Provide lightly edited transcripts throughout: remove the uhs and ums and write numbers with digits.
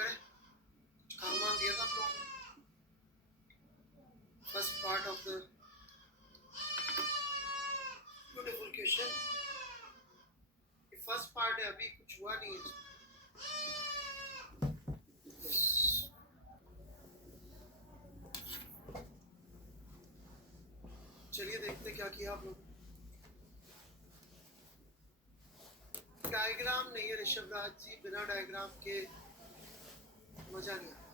करें, काम वाम दिया था आपको first part of the beautiful question. First part है, अभी कुछ हुआ नहीं है। Yes. चलिए देखते क्या किया आप लोग। डायग्राम नहीं है ऋषभ राज जी, बिना डायग्राम के मजा नहीं आता।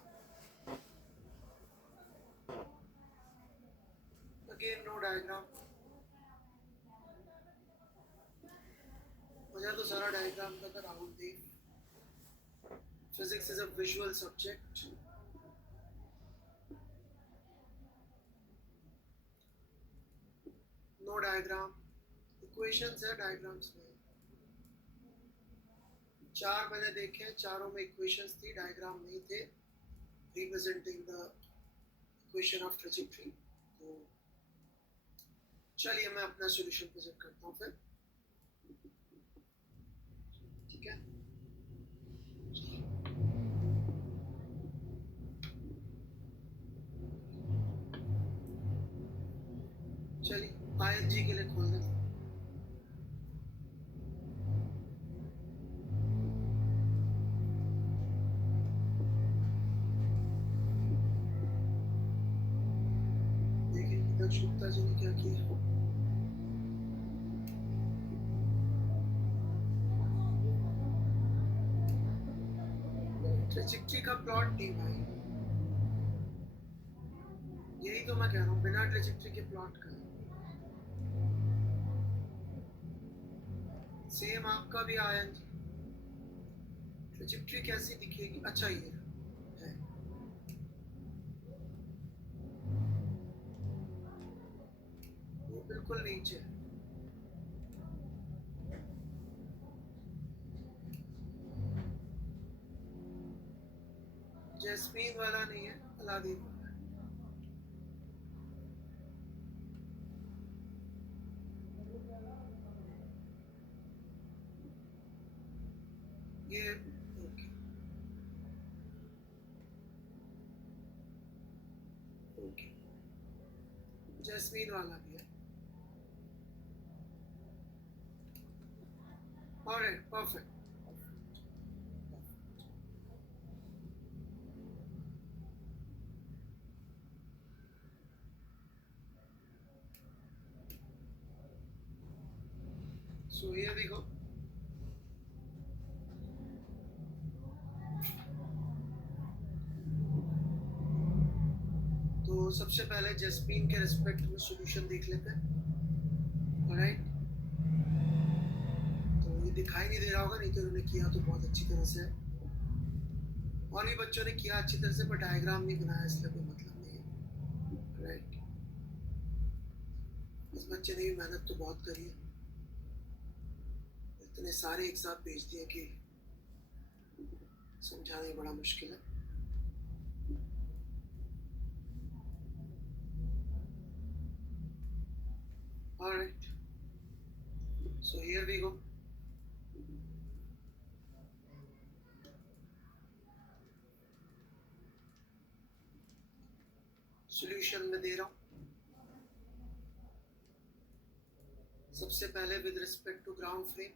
Again no diagram. मजा तो सारा डायग्राम का था Rahul Dev. Physics is a visual subject. No diagram, equations है, डायग्राम्स में। 4 मैंने देखे, चारों में इक्वेशंस थी, डायग्राम नहीं थे, representing the equation of trajectory. तो चलिए मैं अपना सॉल्यूशन प्रेजेंट करता हूँ फिर, ठीक है। चलिए ING के लिए खोल देते हैं। देखिए दक्ष गुप्ता जी ने क्या किया। ट्रेजेक्टरी का प्लॉट नहीं भाई, यही तो मैं कह रहा हूँ, बिना ट्रेजेक्टरी के प्लॉट का। सेम आपका भी ING। ट्रेजेक्टरी कैसी दिखेगी? अच्छा ये है, वो बिल्कुल नीचे है। जैस्मीन वाला नहीं है, अलादीन वाला है। ये ओके ओके, जैस्मीन वाला भी है। Alright, perfect. सो ये देखो, तो सबसे पहले जैस्मीन के रिस्पेक्ट में सॉल्यूशन देख लेते हैं। ऑलराइट, तो ये दिखाई नहीं दे रहा होगा, नहीं तो उन्होंने किया तो बहुत अच्छी तरह से। और भी बच्चों ने किया अच्छी तरह से, पर डायग्राम नहीं बनाया, इसलिए कोई मतलब नहीं है। राइट, इस बच्चे ने भी मेहनत तो बहुत करी है, इतने सारे एक साथ भेज दिए कि समझाना ही बड़ा मुश्किल है। Alright, so here we go. Solution में दे रहा हूँ। सबसे पहले with respect to ground frame,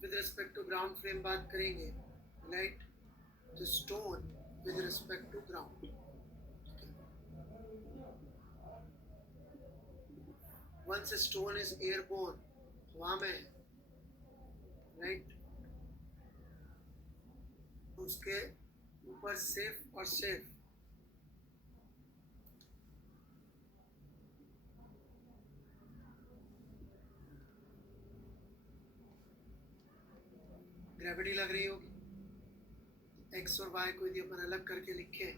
with respect to ground frame बात करेंगे। Right, the stone with respect to ground. Once stone is airborne, हवा में है, राइट, उसके ऊपर सिर्फ और सिर्फ ग्रेविटी लग रही होगी। एक्स और वाई को यदि अपन अलग करके लिखे,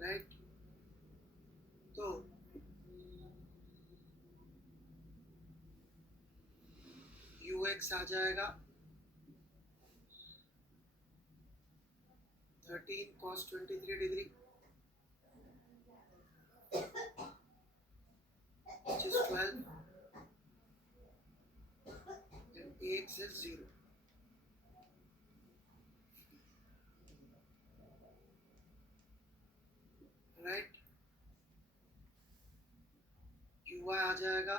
राइट, तो ux आ जाएगा 13 cos 23 degree, which is 12, and Ax is 0. Right? Uy आ जाएगा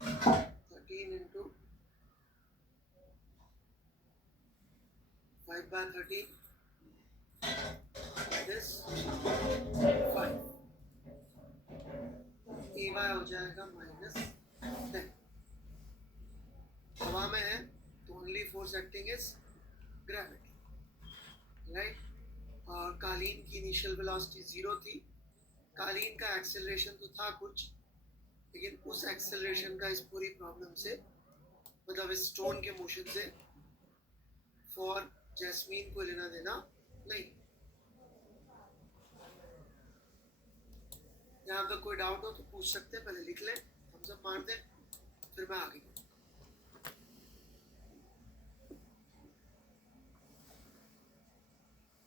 13 into 5 by 13, that is 5. Ay हो जाएगा -10. हवा में है तो only force acting is gravity, right. और कालीन की इनिशियल वेलोसिटी 0 थी. कालीन का एक्सेलरेशन तो था कुछ, लेकिन उस एक्सेलरेशन का इस पूरी प्रॉब्लम से, मतलब इस स्टोन के मोशन से फॉर जैस्मीन को लेना देना नहीं. यहाँ पर कोई डाउट हो तो पूछ सकते हैं, पहले लिख लें, हम सब मार दें, फिर मैं आगे.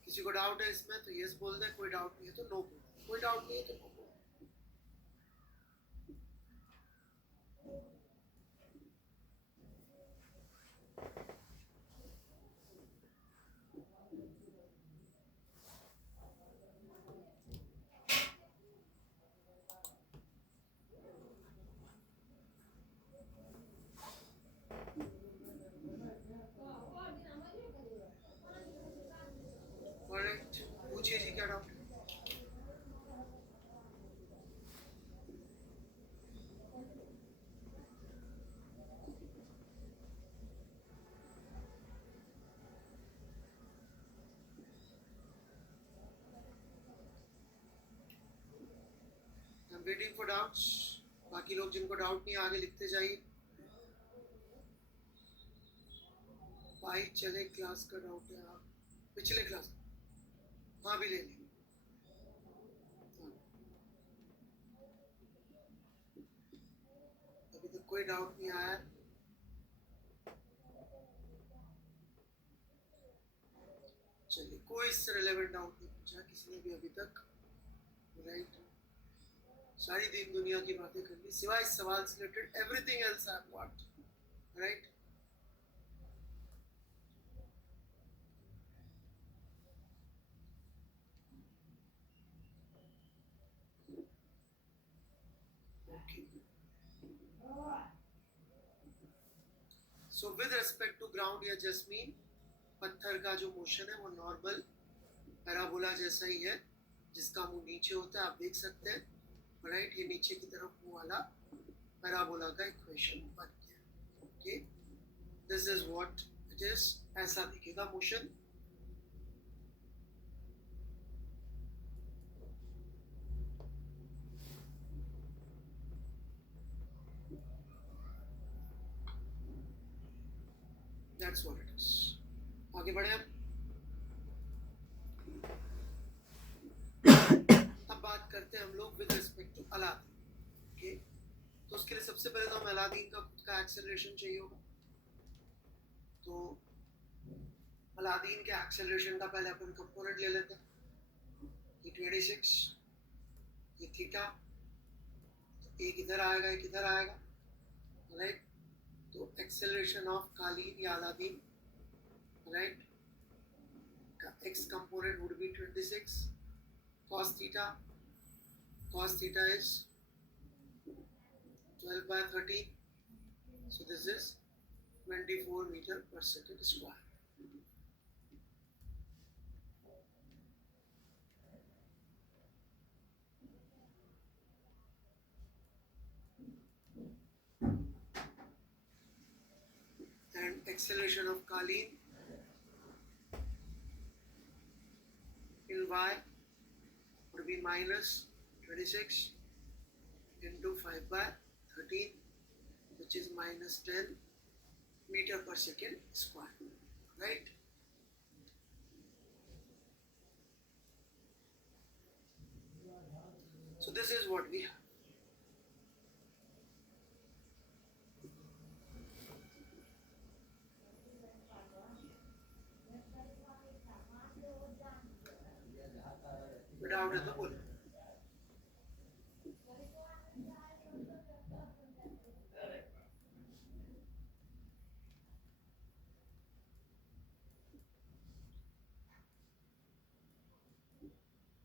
किसी को डाउट है इसमें तो यस बोल दे, कोई डाउट नहीं है तो नो बोल, कोई डाउट नहीं है तो नो बोल. करेक्ट. पूछिए जी क्या डाउट है. Waiting for doubts. बाकी लोग जिनको डाउट नहीं आगे लिखते जाइए. भाई चले क्लास का डाउट है, आप पिछले क्लास, हाँ भी ले लेंगे. अभी तक कोई डाउट नहीं आया. चलिए, कोई इससे रिलेवेंट डाउट नहीं पूछा किसी ने भी अभी तक, राइट. सारी दिन दुनिया की बातें कर ली, सिवाय इस सवाल से related everything else I have got, right. So with respect to ground या जैस्मीन, पत्थर का जो मोशन है वो नॉर्मल पैराबोला जैसा ही है, जिसका मुंह नीचे होता है, आप देख सकते हैं, राइट. ये नीचे की तरफ मुंह वाला पैराबोला का इक्वेशन बन गया. Okay, this is what it is. ऐसा दिखेगा motion. That's what it is. आगे बढ़े हम. अब बात करते हैं हम लोग with respect to Aladdin. Okay, तो उसके लिए सबसे पहले तो हमें अलादीन का खुद का एक्सेलरेशन चाहिए होगा. तो अलादीन के एक्सेलरेशन का पहले अपन कंपोनेंट ले लेते हैं. ये 26, ये थीटा, तो एक इधर आएगा, एक इधर आएगा, राइट. तो एक्सेलरेशन ऑफ कालीन या अलादीन, राइट, का x component would be 26 cos theta. Cos theta is 12 by 13, so this is 24 meter per second square. And acceleration of Kaleen in y would be minus 26 into 5 by 13, which is minus 10 meter per second square, right. So this is what we have. Doubt है तो बोलो।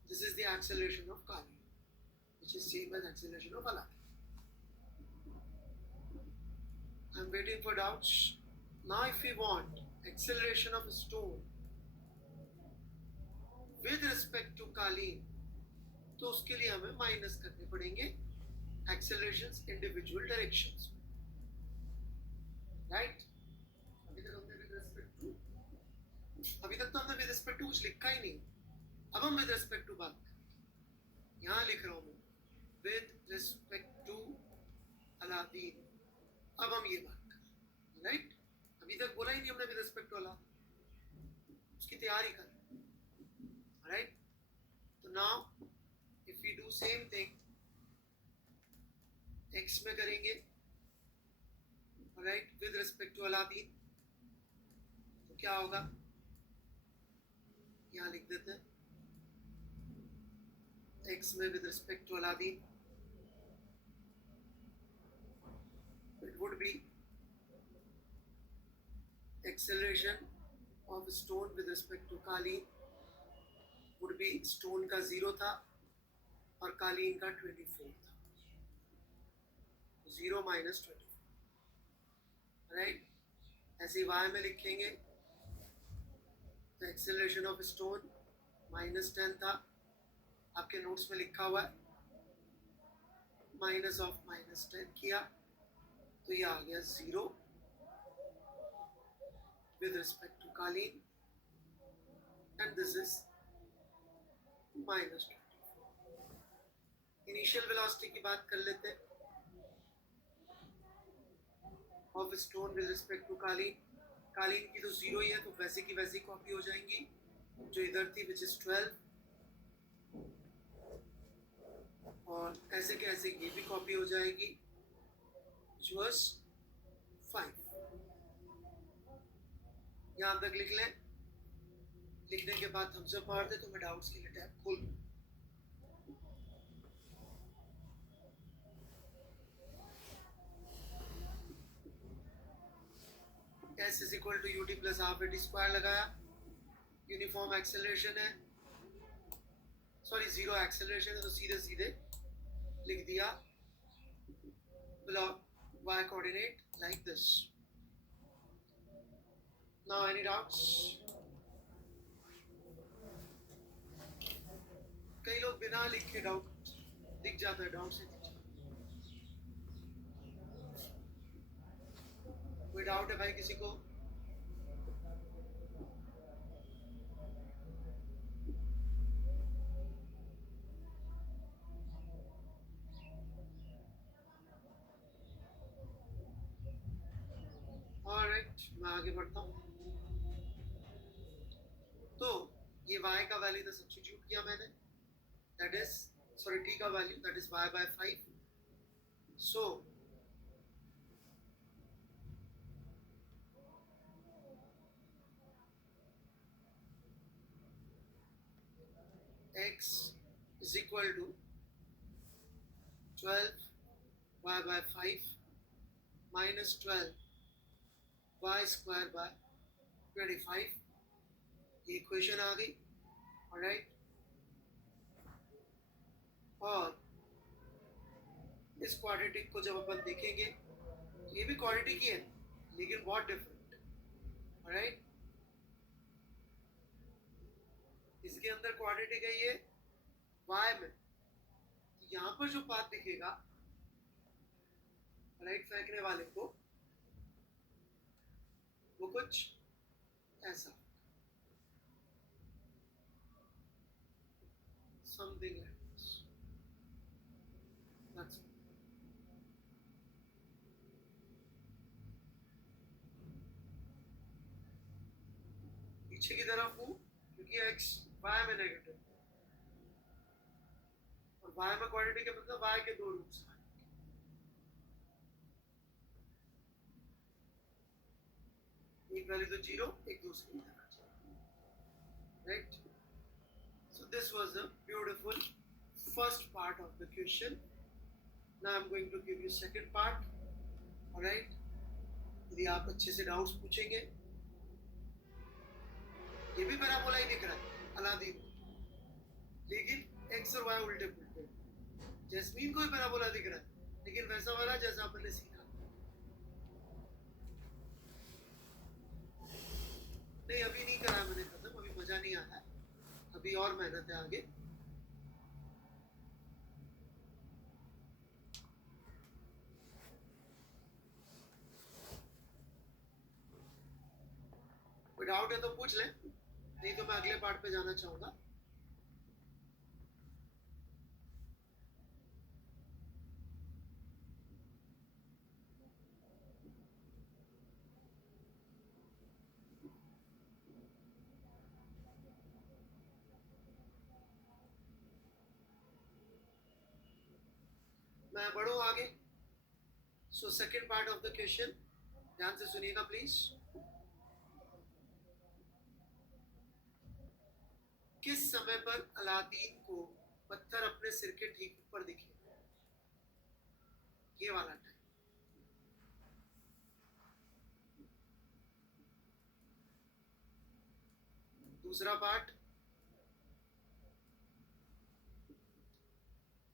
This is the acceleration of Kali, which is same as acceleration of Alaki. I'm waiting for doubts. Now if we want acceleration of a stone with respect to Kaleen, तो उसके लिए हमें minus करने पड़ेंगे accelerations individual directions में, right? अभी तक हमने with respect to with respect to कुछ लिखा ही नहीं। अब हम विद रिस्पेक्ट टू बात करें। यहाँ लिख रहा हूँ मैं विद रिस्पेक्ट टू अलादीन। अब हम ये बात करें, राइट? अभी तक बोला ही नहीं हमने विद रिस्पेक्ट टू अलादीन, उसकी तैयारी कर, राइट? तो now if we do same thing x में करेंगे, right, with respect to Aladdin, तो क्या होगा? यहाँ लिख देते हैं x में with respect to Aladdin, it would be acceleration of stone with respect to Kaleen would be stone का 0 था और कालीन का 24 था, 0 minus 24, राइट? ऐसे ही y में लिखेंगे तो एक्सेलरेशन ऑफ स्टोन -10 था, आपके नोट्स में लिखा हुआ है, माइनस ऑफ -10 किया तो ये आ गया 0 with respect to Kaleen and this is -24. Initial velocity की बात कर लेते हैं of stone with respect to Kaleen। कालीन की तो 0 ही है तो वैसे की वैसी कॉपी हो जाएंगी जो इधर थी, विच इज 12, और ऐसे के ऐसे ये भी कॉपी हो जाएगी which was 5। यहाँ तक लिख लें। लिखने के बाद हमसे मार दे तो मैं डाउट्स के लिए टैब खोल दूँ। S is equal to ut plus half at square लगाया, यूनिफॉर्म एक्सेलरेशन है, सॉरी 0 एक्सेलरेशन है तो सीधे सीधे लिख दिया y coordinate like this. Now any doubts? कई लोग बिना लिखे डाउट दिख जाता है, डाउट से दिख जाता है। कोई डाउट है भाई किसी को? ऑलराइट, मैं आगे बढ़ता हूँ। तो ये y का वैल्यू तो सब्स्टिट्यूट किया मैंने, दैट इज सॉरी t का value that is y by 5। So x is equal to 12 y by 5 minus 12 y square by 25। ये इक्वेशन आ गई, ऑलराइट? और इस क्वाड्रेटिक को जब अपन देखेंगे तो ये भी क्वाड्रेटिक ही है लेकिन बहुत डिफरेंट, ऑलराइट? इसके अंदर क्वाड्रेटिक है ये y में, तो यहाँ पर जो पाथ दिखेगा राइट फेंकने वाले को वो कुछ ऐसा, something like this. That's it. पीछे की तरफ हूँ क्योंकि x y में नेगेटिव और y में क्वाड्रेटिक है, मतलब y के दो रूट्स हैं, एक वैल्यू तो 0, एक दूसरी, right? So this was a beautiful first part of the question. Now I'm going to give you second part. Alright? यदि आप अच्छे से डाउट्स पूछेंगे, ये भी पैराबोला ही दिख रहा है अलादीन, लेकिन एक्स और वाई उल्टे पुल्टे। जैस्मीन को भी पैराबोला दिख रहा है, लेकिन वैसा वाला जैसा आपने सीखा नहीं। अभी नहीं करा मैंने खत्म, अभी मजा नहीं आया, अभी और मेहनत है आगे। कोई डाउट है तो पूछ ले, नहीं तो मैं अगले पार्ट पे जाना चाहूंगा। मैं बढ़ूं आगे। So second part of the question, ध्यान से सुनिएगा प्लीज। किस समय पर अलादीन को पत्थर अपने सिर के ठीक ऊपर दिखे? ये वाला टाइम। दूसरा पार्ट,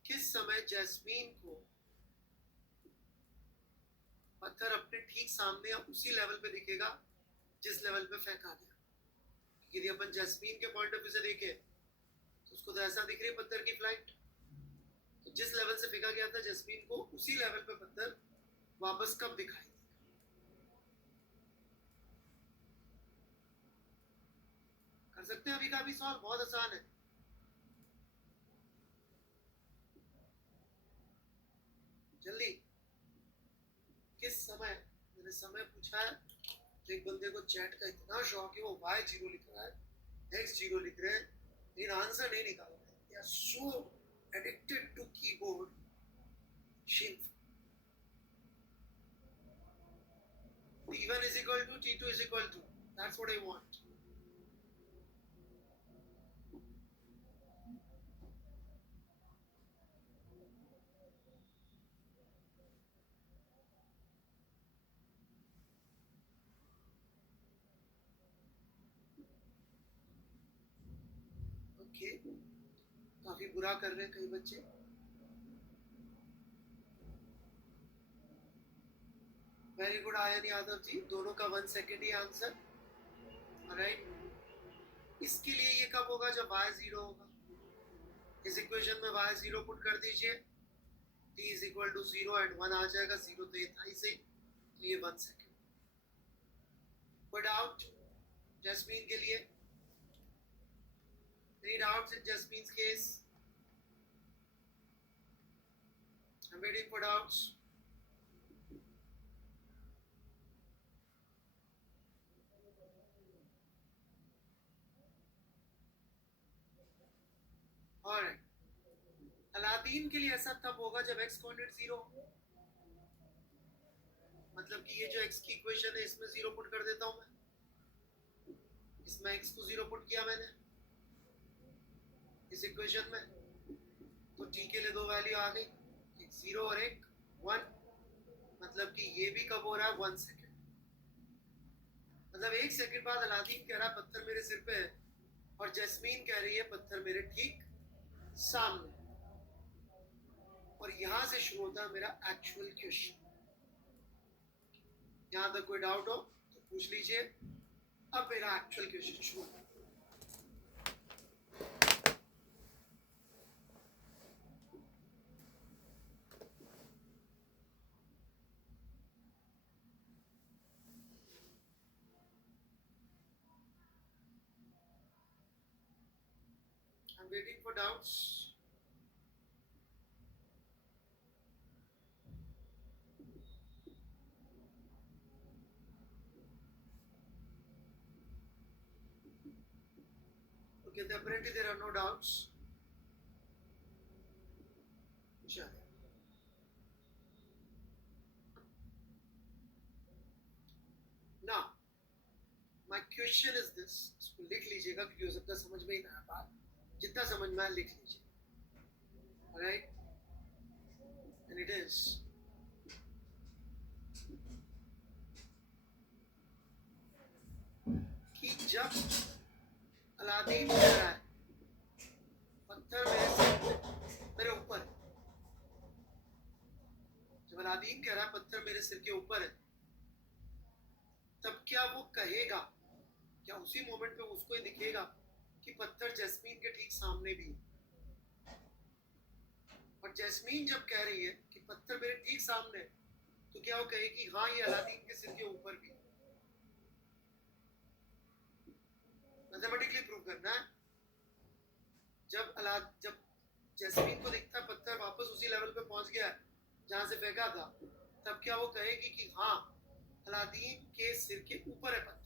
किस समय जैस्मीन को पत्थर अपने ठीक सामने या उसी लेवल पे दिखेगा जिस लेवल पे फेंका गया? यदि अपन जैस्मीन के पॉइंट ऑफ व्यू से देखें तो उसको तो ऐसा दिख रही है पत्थर की फ्लाइट, तो जिस लेवल से फेंका गया था जैस्मीन को, उसी लेवल पे पत्थर वापस कब दिखाई देगा? कर सकते हैं अभी का भी सवाल, बहुत आसान है। जल्दी, किस समय, मैंने समय पूछा है तो एक बंदे को चैट का इतना शौक है, वो y0 लिख रहा है, x0 लिख रहे हैं, लेकिन आंसर नहीं निकाल रहे। They are so addicted to keyboard. Shameful. T1 is equal to T2 is equal to. That's what I want. Okay. काफी बुरा कर रहे हैं कई बच्चे। Very good ion Yadav ji, दोनों का 1 सेकेंड ही आंसर। राइट, इसके लिए ये कब होगा? जब y0 होगा। इस इक्वेशन में y0 पुट कर दीजिए, t is equal to 0 and 1 आ जाएगा। 0 तो ये था ही सही, तो ये 1 सेकेंड। कोई डाउट जैस्मीन के लिए? Any doubts in Jasmine's case? I'm waiting for doubts. Alright. Aladdin के लिए ऐसा तब होगा जब x कोऑर्डिनेट 0, मतलब कि ये जो x की इक्वेशन है इसमें 0 पुट कर देता हूं मैं, इसमें x को 0 पुट किया मैंने इस इक्वेशन में, तो t के लिए दो वैल्यू आ गई, एक 0 और एक 1, मतलब कि ये भी कब हो रहा है? 1 सेकेंड। मतलब 1 सेकेंड बाद अलादीन कह रहा है पत्थर मेरे सिर पे है, और जैस्मीन कह रही है पत्थर मेरे ठीक सामने। और यहां से शुरू होता है मेरा एक्चुअल क्वेश्चन। यहां तक कोई डाउट हो तो पूछ लीजिए। अब मेरा एक्चुअल क्वेश्चन शुरू होता है। I'm waiting for doubts. Okay, apparently there are no doubts. Now, my question is this, इसको लिख लीजिएगा क्योंकि हो सकता है समझ में ही ना आए बात। जितना समझ में आए लिख लीजिए, राइट। एंड इट इज कि जब अलादीन कह रहा है पत्थर मेरे ऊपर है, जब अलादीन कह रहा है पत्थर मेरे सिर के ऊपर है, तब क्या वो कहेगा, क्या उसी मोमेंट पे उसको ही दिखेगा कि पत्थर जैस्मीन के ठीक सामने भी है? और जैस्मीन जब कह रही है कि पत्थर मेरे ठीक सामने है, तो क्या वो कहेगी हाँ ये अलादीन के सिर के ऊपर भी? मैथमेटिकली प्रूव करना है। जब जैस्मीन को दिखता है पत्थर वापस उसी लेवल पे पहुंच गया है जहां से फेंका था, तब क्या वो कहेगी कि हाँ अलादीन के सिर के ऊपर है पत्थर?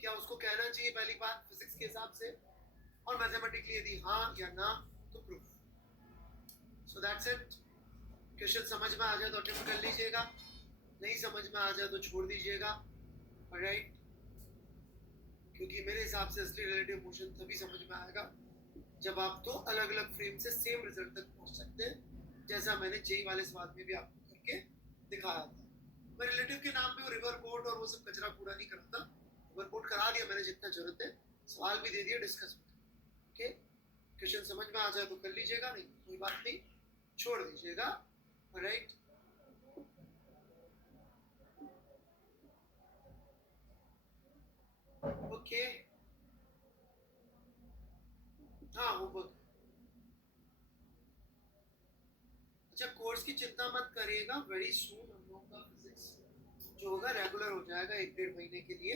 क्या उसको कहना चाहिए पहली बात फिजिक्स के हिसाब से, और मैथमेटिकली यदि हाँ या ना तो proof. So that's it. Question समझ में आ जाए तो अटेम्प्ट कर लीजिएगा, नहीं समझ में आ जाए तो छोड़ दीजिएगा, राइट। क्योंकि मेरे हिसाब से असली रिलेटिव मोशन तभी समझ में आएगा जब आप दो अलग अलग फ्रेम से सेम रिजल्ट तक पहुंच सकते हैं, जैसा मैंने जेई वाले सवाल में भी आपको करके दिखाया था। मैं रिलेटिव के नाम पे वो रिवर कोड और वो सब कचरा पूरा नहीं करता, रिवर कोड करा दिया मैंने जितना जरूरत है, सवाल भी दे दिया, डिस्कस भी। ओके, क्वेश्चन समझ में आ जाए तो कर लीजिएगा, नहीं कोई बात नहीं, छोड़ दीजिएगा, राइट। ओके, हाँ होमवर्क। अच्छा, कोर्स की चिंता मत करिएगा, वेरी सून हम लोगों का फिजिक्स जो होगा रेगुलर हो जाएगा 1-1.5 महीने के लिए,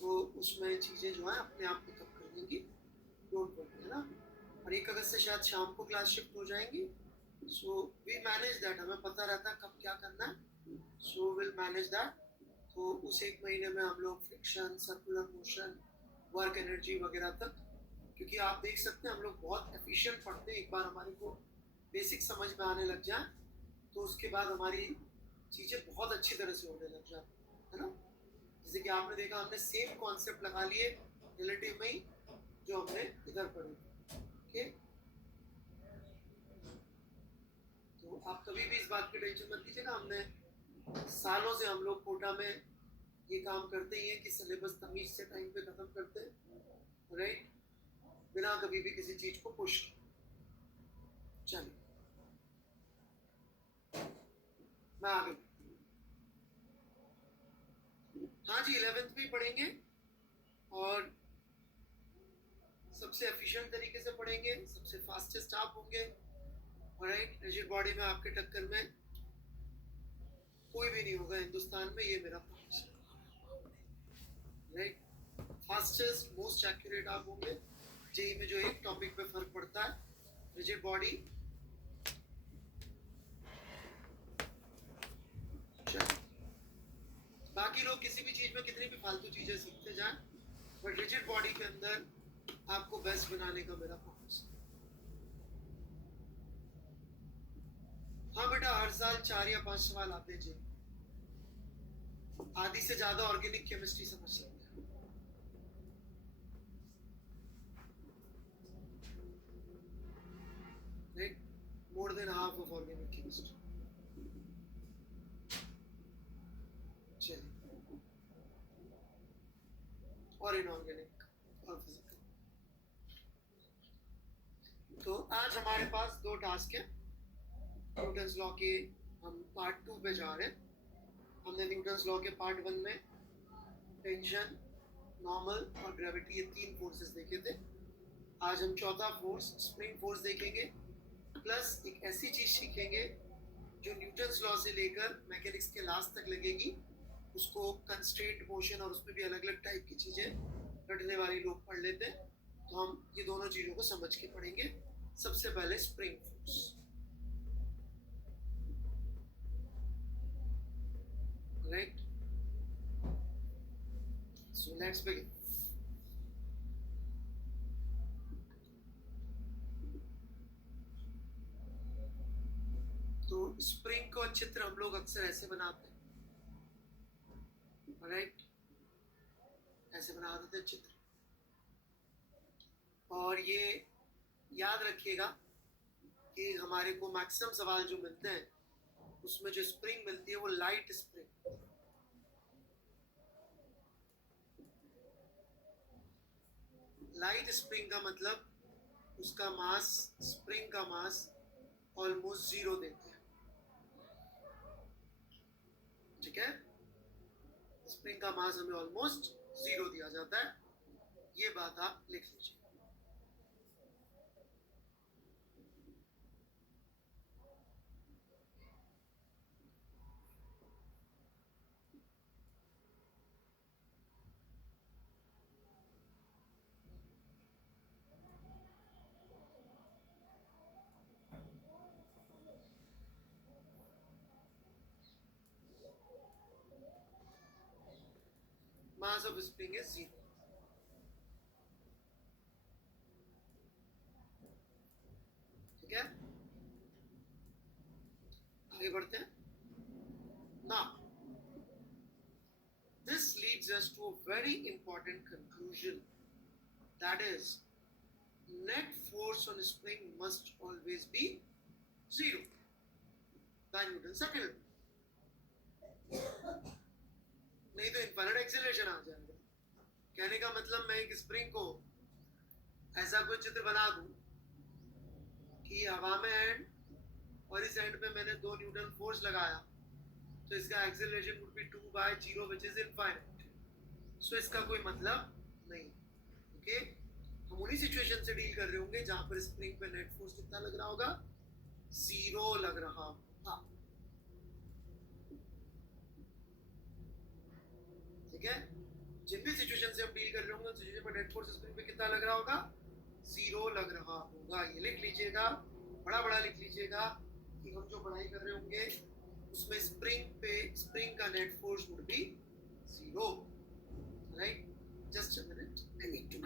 तो उसमें चीज़ें जो है अपने आप पिकअप कर लेंगी, डोंट वरी, है ना। और 1 अगस्त से शायद शाम को क्लास शिफ्ट हो जाएंगी, सो वी मैनेज दैट, हमें पता रहता है कब क्या करना है, सो विल मैनेज दैट। तो उस 1 महीने में हम लोग friction, circular motion, work energy वगैरह तक, क्योंकि आप देख सकते हैं हम लोग बहुत एफिशिएंट पढ़ते हैं, एक बार हमारे को बेसिक समझ में आने लग जाए तो उसके बाद हमारी चीज़ें बहुत अच्छी तरह से होने लग जाती है ना। जैसे कि आपने देखा हमने सेम कॉन्सेप्ट लगा लिए रिलेटिव में ही जो हमने इधर पढ़े, ओके। तो आप कभी भी इस बात की टेंशन मत लीजिएगा, हमने सालों से हम लोग कोटा में ये काम करते ही हैं कि सिलेबस तमीज से टाइम पे खत्म करते हैं, राइट, बिना कभी भी किसी चीज को पुश। चलिए मैं आगे, हाँ जी 11th भी पढ़ेंगे और सबसे एफिशिएंट तरीके से पढ़ेंगे, सबसे फास्टेस्ट आप होंगे, राइट। रिजिड बॉडी में आपके टक्कर में कोई भी नहीं होगा हिंदुस्तान में, ये मेरा प्रॉमिस है, राइट। फास्टेस्ट मोस्ट एक्यूरेट आप होंगे। जेई में जो एक टॉपिक पे फर्क पड़ता है, रिजिड बॉडी, बाकी लोग किसी भी चीज में कितनी भी फालतू चीजें सीखते जाएं, बट रिजिड बॉडी के अंदर आपको बेस्ट बनाने का मेरा प्रॉमिस है। हाँ बेटा, हर साल 4 या 5 सवाल आते जी, आधी से ज्यादा ऑर्गेनिक केमिस्ट्री समझ सकते हैं, right, more than half of organic chemistry. चलिए, और इनऑर्गेनिक और फिजिकल। तो आज हमारे पास 2 टास्क है, न्यूटन्स लॉ के हम पार्ट 2 पे जा रहे हैं। हमने न्यूटन्स लॉ के पार्ट 1 में टेंशन, नॉर्मल और ग्रेविटी, ये 3 फोर्सेस देखे थे। आज हम चौथा फोर्स स्प्रिंग फोर्स देखेंगे, प्लस एक ऐसी चीज सीखेंगे जो न्यूटन्स लॉ से लेकर मैकेनिक्स के लास्ट तक लगेगी, उसको कंस्ट्रेंट मोशन और उसमें भी अलग अलग टाइप की चीजें रटने वाले लोग पढ़ लेते हैं, तो हम ये दोनों चीजों को समझ के पढ़ेंगे। सबसे पहले spring force, right. So let's begin. तो स्प्रिंग का चित्र हम लोग अक्सर ऐसे बनाते हैं, राइट, ऐसे बना देते हैं चित्र। और ये याद रखिएगा कि हमारे को मैक्सिमम सवाल जो मिलते हैं उसमें जो स्प्रिंग मिलती है वो लाइट स्प्रिंग। लाइट स्प्रिंग का मतलब उसका मास, स्प्रिंग का मास ऑलमोस्ट 0 देते हैं, ठीक है। स्प्रिंग का मास हमें ऑलमोस्ट 0 दिया जाता है, ये बात आप लिख लीजिए। Mass of spring is 0. ठीक है, आगे बढ़ते हैं। Now, this leads us to a very important conclusion, that is, net force on spring must always be 0 by Newton's second law. नहीं तो इनफाइनाइट एक्सेलरेशन आ जाएगा। कहने का मतलब मैं एक स्प्रिंग को ऐसा कोई चित्र बना दूं कि हवा में एंड और इस एंड पे मैंने 2 न्यूटन फोर्स लगाया, तो इसका acceleration would be 2 by 0 which is infinite. सो इसका कोई मतलब नहीं। ओके, हम उन्हीं सिचुएशन से डील कर रहे होंगे जहां पर स्प्रिंग पे नेट फोर्स कितना लग रहा होगा, 0 लग रहा होगा। ठीक है, जिन भी सिचुएशन से हम डील कर रहे होंगे उस सिचुएशन पर नेट फोर्स स्प्रिंग पे कितना लग रहा होगा, 0 लग रहा होगा। ये लिख लीजिएगा, बड़ा बड़ा लिख लीजिएगा कि हम जो पढ़ाई कर रहे होंगे उसमें स्प्रिंग का net force would be 0, right. Just a minute, I need to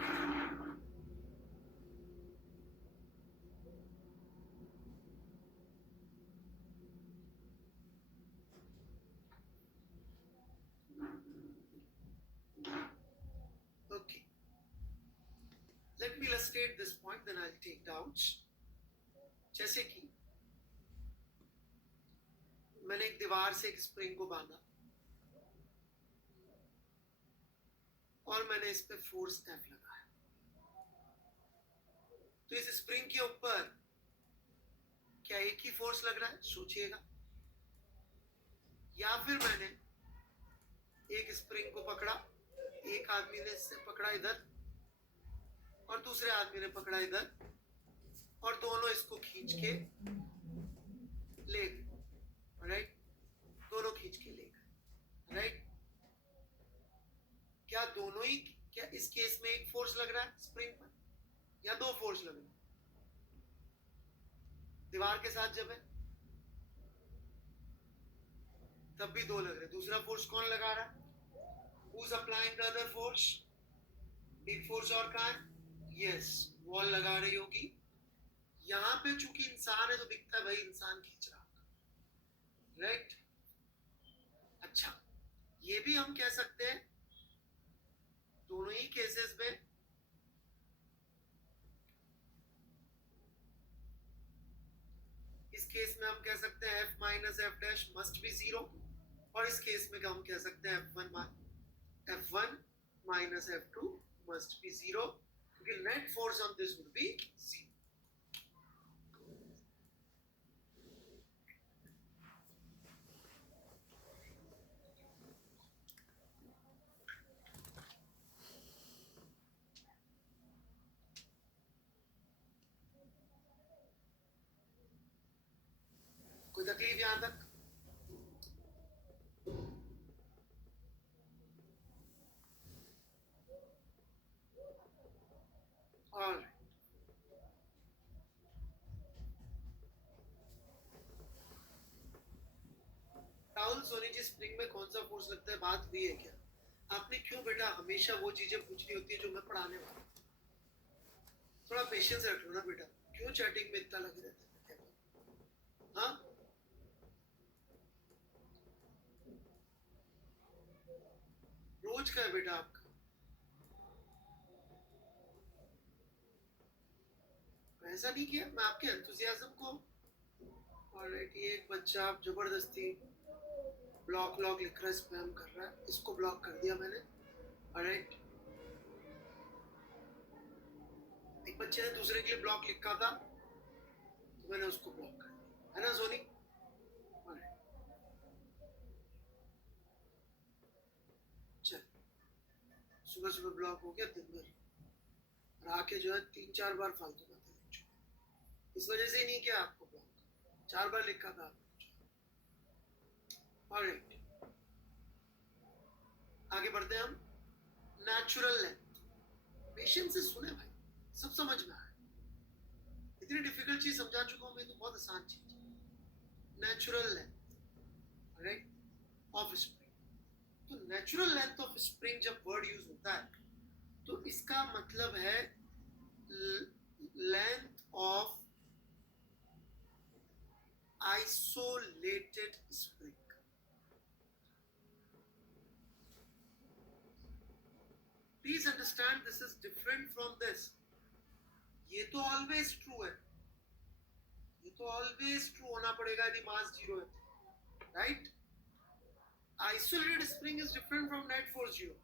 okay, let me illustrate this point, then I'll take doubts. जैसे कि मैंने एक दीवार से एक स्प्रिंग को बांधा और मैंने इस पे फोर्स F लगाया, तो इस स्प्रिंग के ऊपर क्या एक ही फोर्स लग रहा है, सोचिएगा। या फिर मैंने एक स्प्रिंग को पकड़ा, एक आदमी ने इससे पकड़ा इधर और दूसरे आदमी ने पकड़ा इधर, और दोनों इसको खींच के ले गए, राइट। दोनों खींच के ले गए, राइट। क्या दोनों ही, क्या इस केस में एक फोर्स लग रहा है स्प्रिंग पर या 2 फोर्स लग रहे हैं? दीवार के साथ जब है तब भी 2 लग रहे हैं। दूसरा फोर्स कौन लगा रहा है? Who's applying the other force? Big force और कहाँ है? यस, वॉल लगा रही होगी। यहाँ पे चूंकि इंसान है तो दिखता है भाई इंसान खींच रहा होगा, राइट। अच्छा, ये भी हम कह सकते हैं दोनों ही केसेस में इस केस में हम कह सकते हैं F minus F dash must be 0, और इस केस में हम कह सकते हैं F1 minus F2 must be 0, क्योंकि net force on this would be 0. कोई तकलीफ यहां तक? और राहुल सोनी जी, स्प्रिंग में कौन सा फोर्स लगता है, बात हुई है क्या? आपने क्यों बेटा हमेशा वो चीजें पूछनी होती है जो मैं पढ़ाने वाला? थोड़ा पेशेंस रख लो ना बेटा, क्यों चैटिंग में इतना लगे रहते हैं? हाँ, रोज का है बेटा आपका। ऐसा नहीं किया, मैं आपके एंथुसियाज्म को, और ये एक बच्चा जबरदस्ती ब्लॉक लिख रहा है, स्पैम कर रहा है, इसको ब्लॉक कर दिया मैंने। ऑलराइट, एक बच्चे ने दूसरे के लिए ब्लॉक लिखा था तो मैंने उसको ब्लॉक कर दिया, है ना सोनी? चल, सुबह सुबह ब्लॉक हो गया, दिन भर और आके जो है 3-4 बार फालतू बातें लिख चुका, इस वजह से ही नहीं किया आपको ब्लॉक, 4 बार लिखा था। ऑलराइट, आगे बढ़ते हैं हम। नेचुरल लेंथ, पेशेंस से सुने भाई, सब समझ में आया। इतनी डिफिकल्ट चीज समझा चुका हूं मैं, तो बहुत आसान चीज। Natural length, right, of spring. तो नेचुरल लेंथ ऑफ स्प्रिंग जब वर्ड यूज होता है तो इसका मतलब है length of isolated spring. Please understand, this is different from this. ये तो ऑलवेज ट्रू है, ये तो ऑलवेज ट्रू होना पड़ेगा यदि मास 0 है, right? Isolated spring is different from net force 0।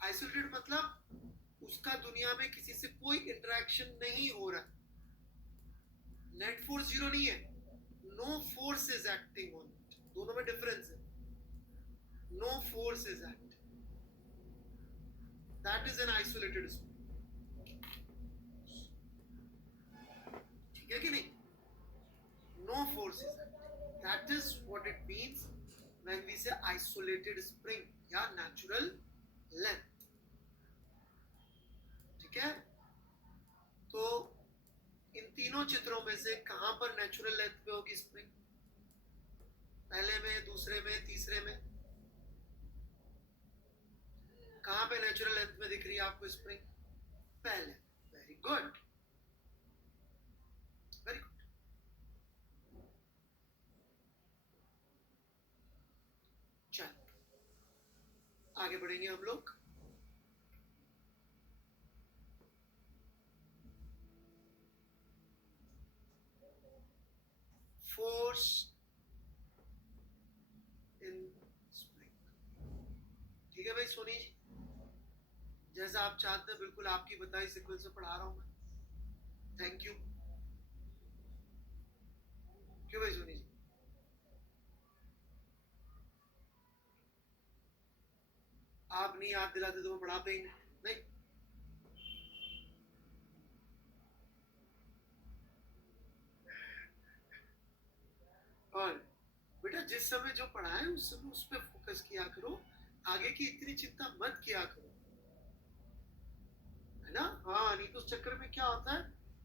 Isolated मतलब उसका दुनिया में किसी से कोई इंटरेक्शन नहीं हो रहा। नेट फोर्स 0 नहीं है, no force is acting on it, दोनों में डिफरेंस है। No force is acting, that is an isolated spring, ठीक है कि नहीं? No force is acting, that is what it means when we say isolated spring या natural length, ठीक है? तो इन तीनों चित्रों में से कहां पर नेचुरल लेंथ पे होगी स्प्रिंग? पहले में, दूसरे में, तीसरे में? कहां पे नेचुरल लेंथ में दिख रही है आपको स्प्रिंग? पहले। Very good, very good. चलो आगे बढ़ेंगे हम लोग। फोर्स इन स्प्रिंग, ठीक है भाई सोनी जी? जैसा आप चाहते हैं बिल्कुल आपकी बताई सीक्वेंस से पढ़ा रहा हूं मैं। Thank you. क्यों भाई सोनी जी? आप नहीं याद दिलाते तो मैं पढ़ाते ही नहीं। और बेटा जिस समय जो पढ़ाए उस समय उस पर फोकस किया करो, आगे की इतनी चिंता मत किया करो, है ना? हाँ, नहीं तो उस चक्कर में क्या होता है,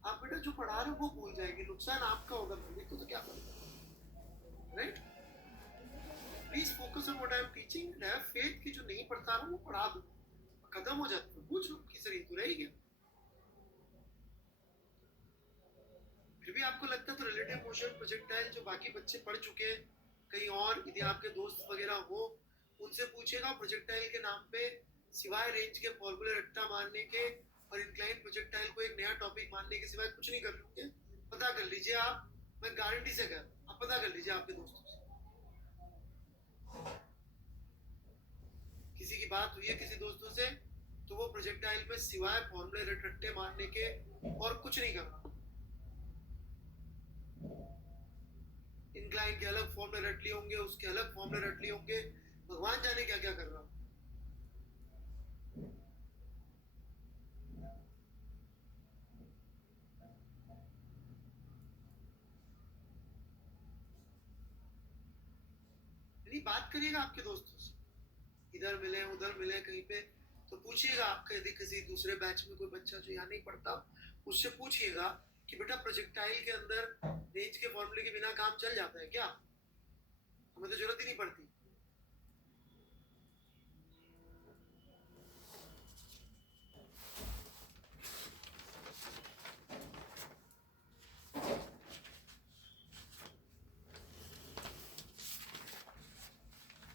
आप बेटा जो पढ़ा रहे हो वो भूल जाएगी, नुकसान आपका होगा, फिर तो क्या करोगे, right? Please focus on what I am teaching. Have faith कि जो नहीं पढ़ता रहा हूँ वो पढ़ा दो, खत्म हो जाता है, पूछ लो कि सर ये तो रह गया। फिर भी आपको लगता है तो रिलेटिव मोशन, प्रोजेक्टाइल जो बाकी बच्चे पढ़ चुके हैं कहीं और, यदि आपके दोस्त वगैरह हो उनसे पूछेगा प्रोजेक्टाइल के नाम पे सिवाय रेंज के फॉर्मूले रट्टा मारने के और इंक्लाइन प्रोजेक्टाइल को एक नया टॉपिक मानने के सिवाय कुछ नहीं कर लोगे। पता कर लीजिए आप, मैं गारंटी से कह, आप पता कर लीजिए आपके दोस्तों से, किसी की बात हुई है किसी दोस्तों से तो वो प्रोजेक्टाइल में सिवाय फॉर्मूले रट्टे मारने के और कुछ नहीं कर रहा। इंक्लाइन के अलग फॉर्मूले रट लिए होंगे, उसके अलग फॉर्मूले रट लिए होंगे, भगवान जाने क्या क्या कर रहा हूं। बात करिएगा आपके दोस्तों से, इधर मिले उधर मिले कहीं पे तो पूछिएगा, आपका यदि किसी दूसरे बैच में कोई बच्चा जो यहाँ नहीं पढ़ता उससे पूछिएगा कि बेटा प्रोजेक्टाइल के अंदर रेंज के फॉर्मूले के बिना काम चल जाता है क्या? हमें तो जरूरत ही नहीं पड़ती।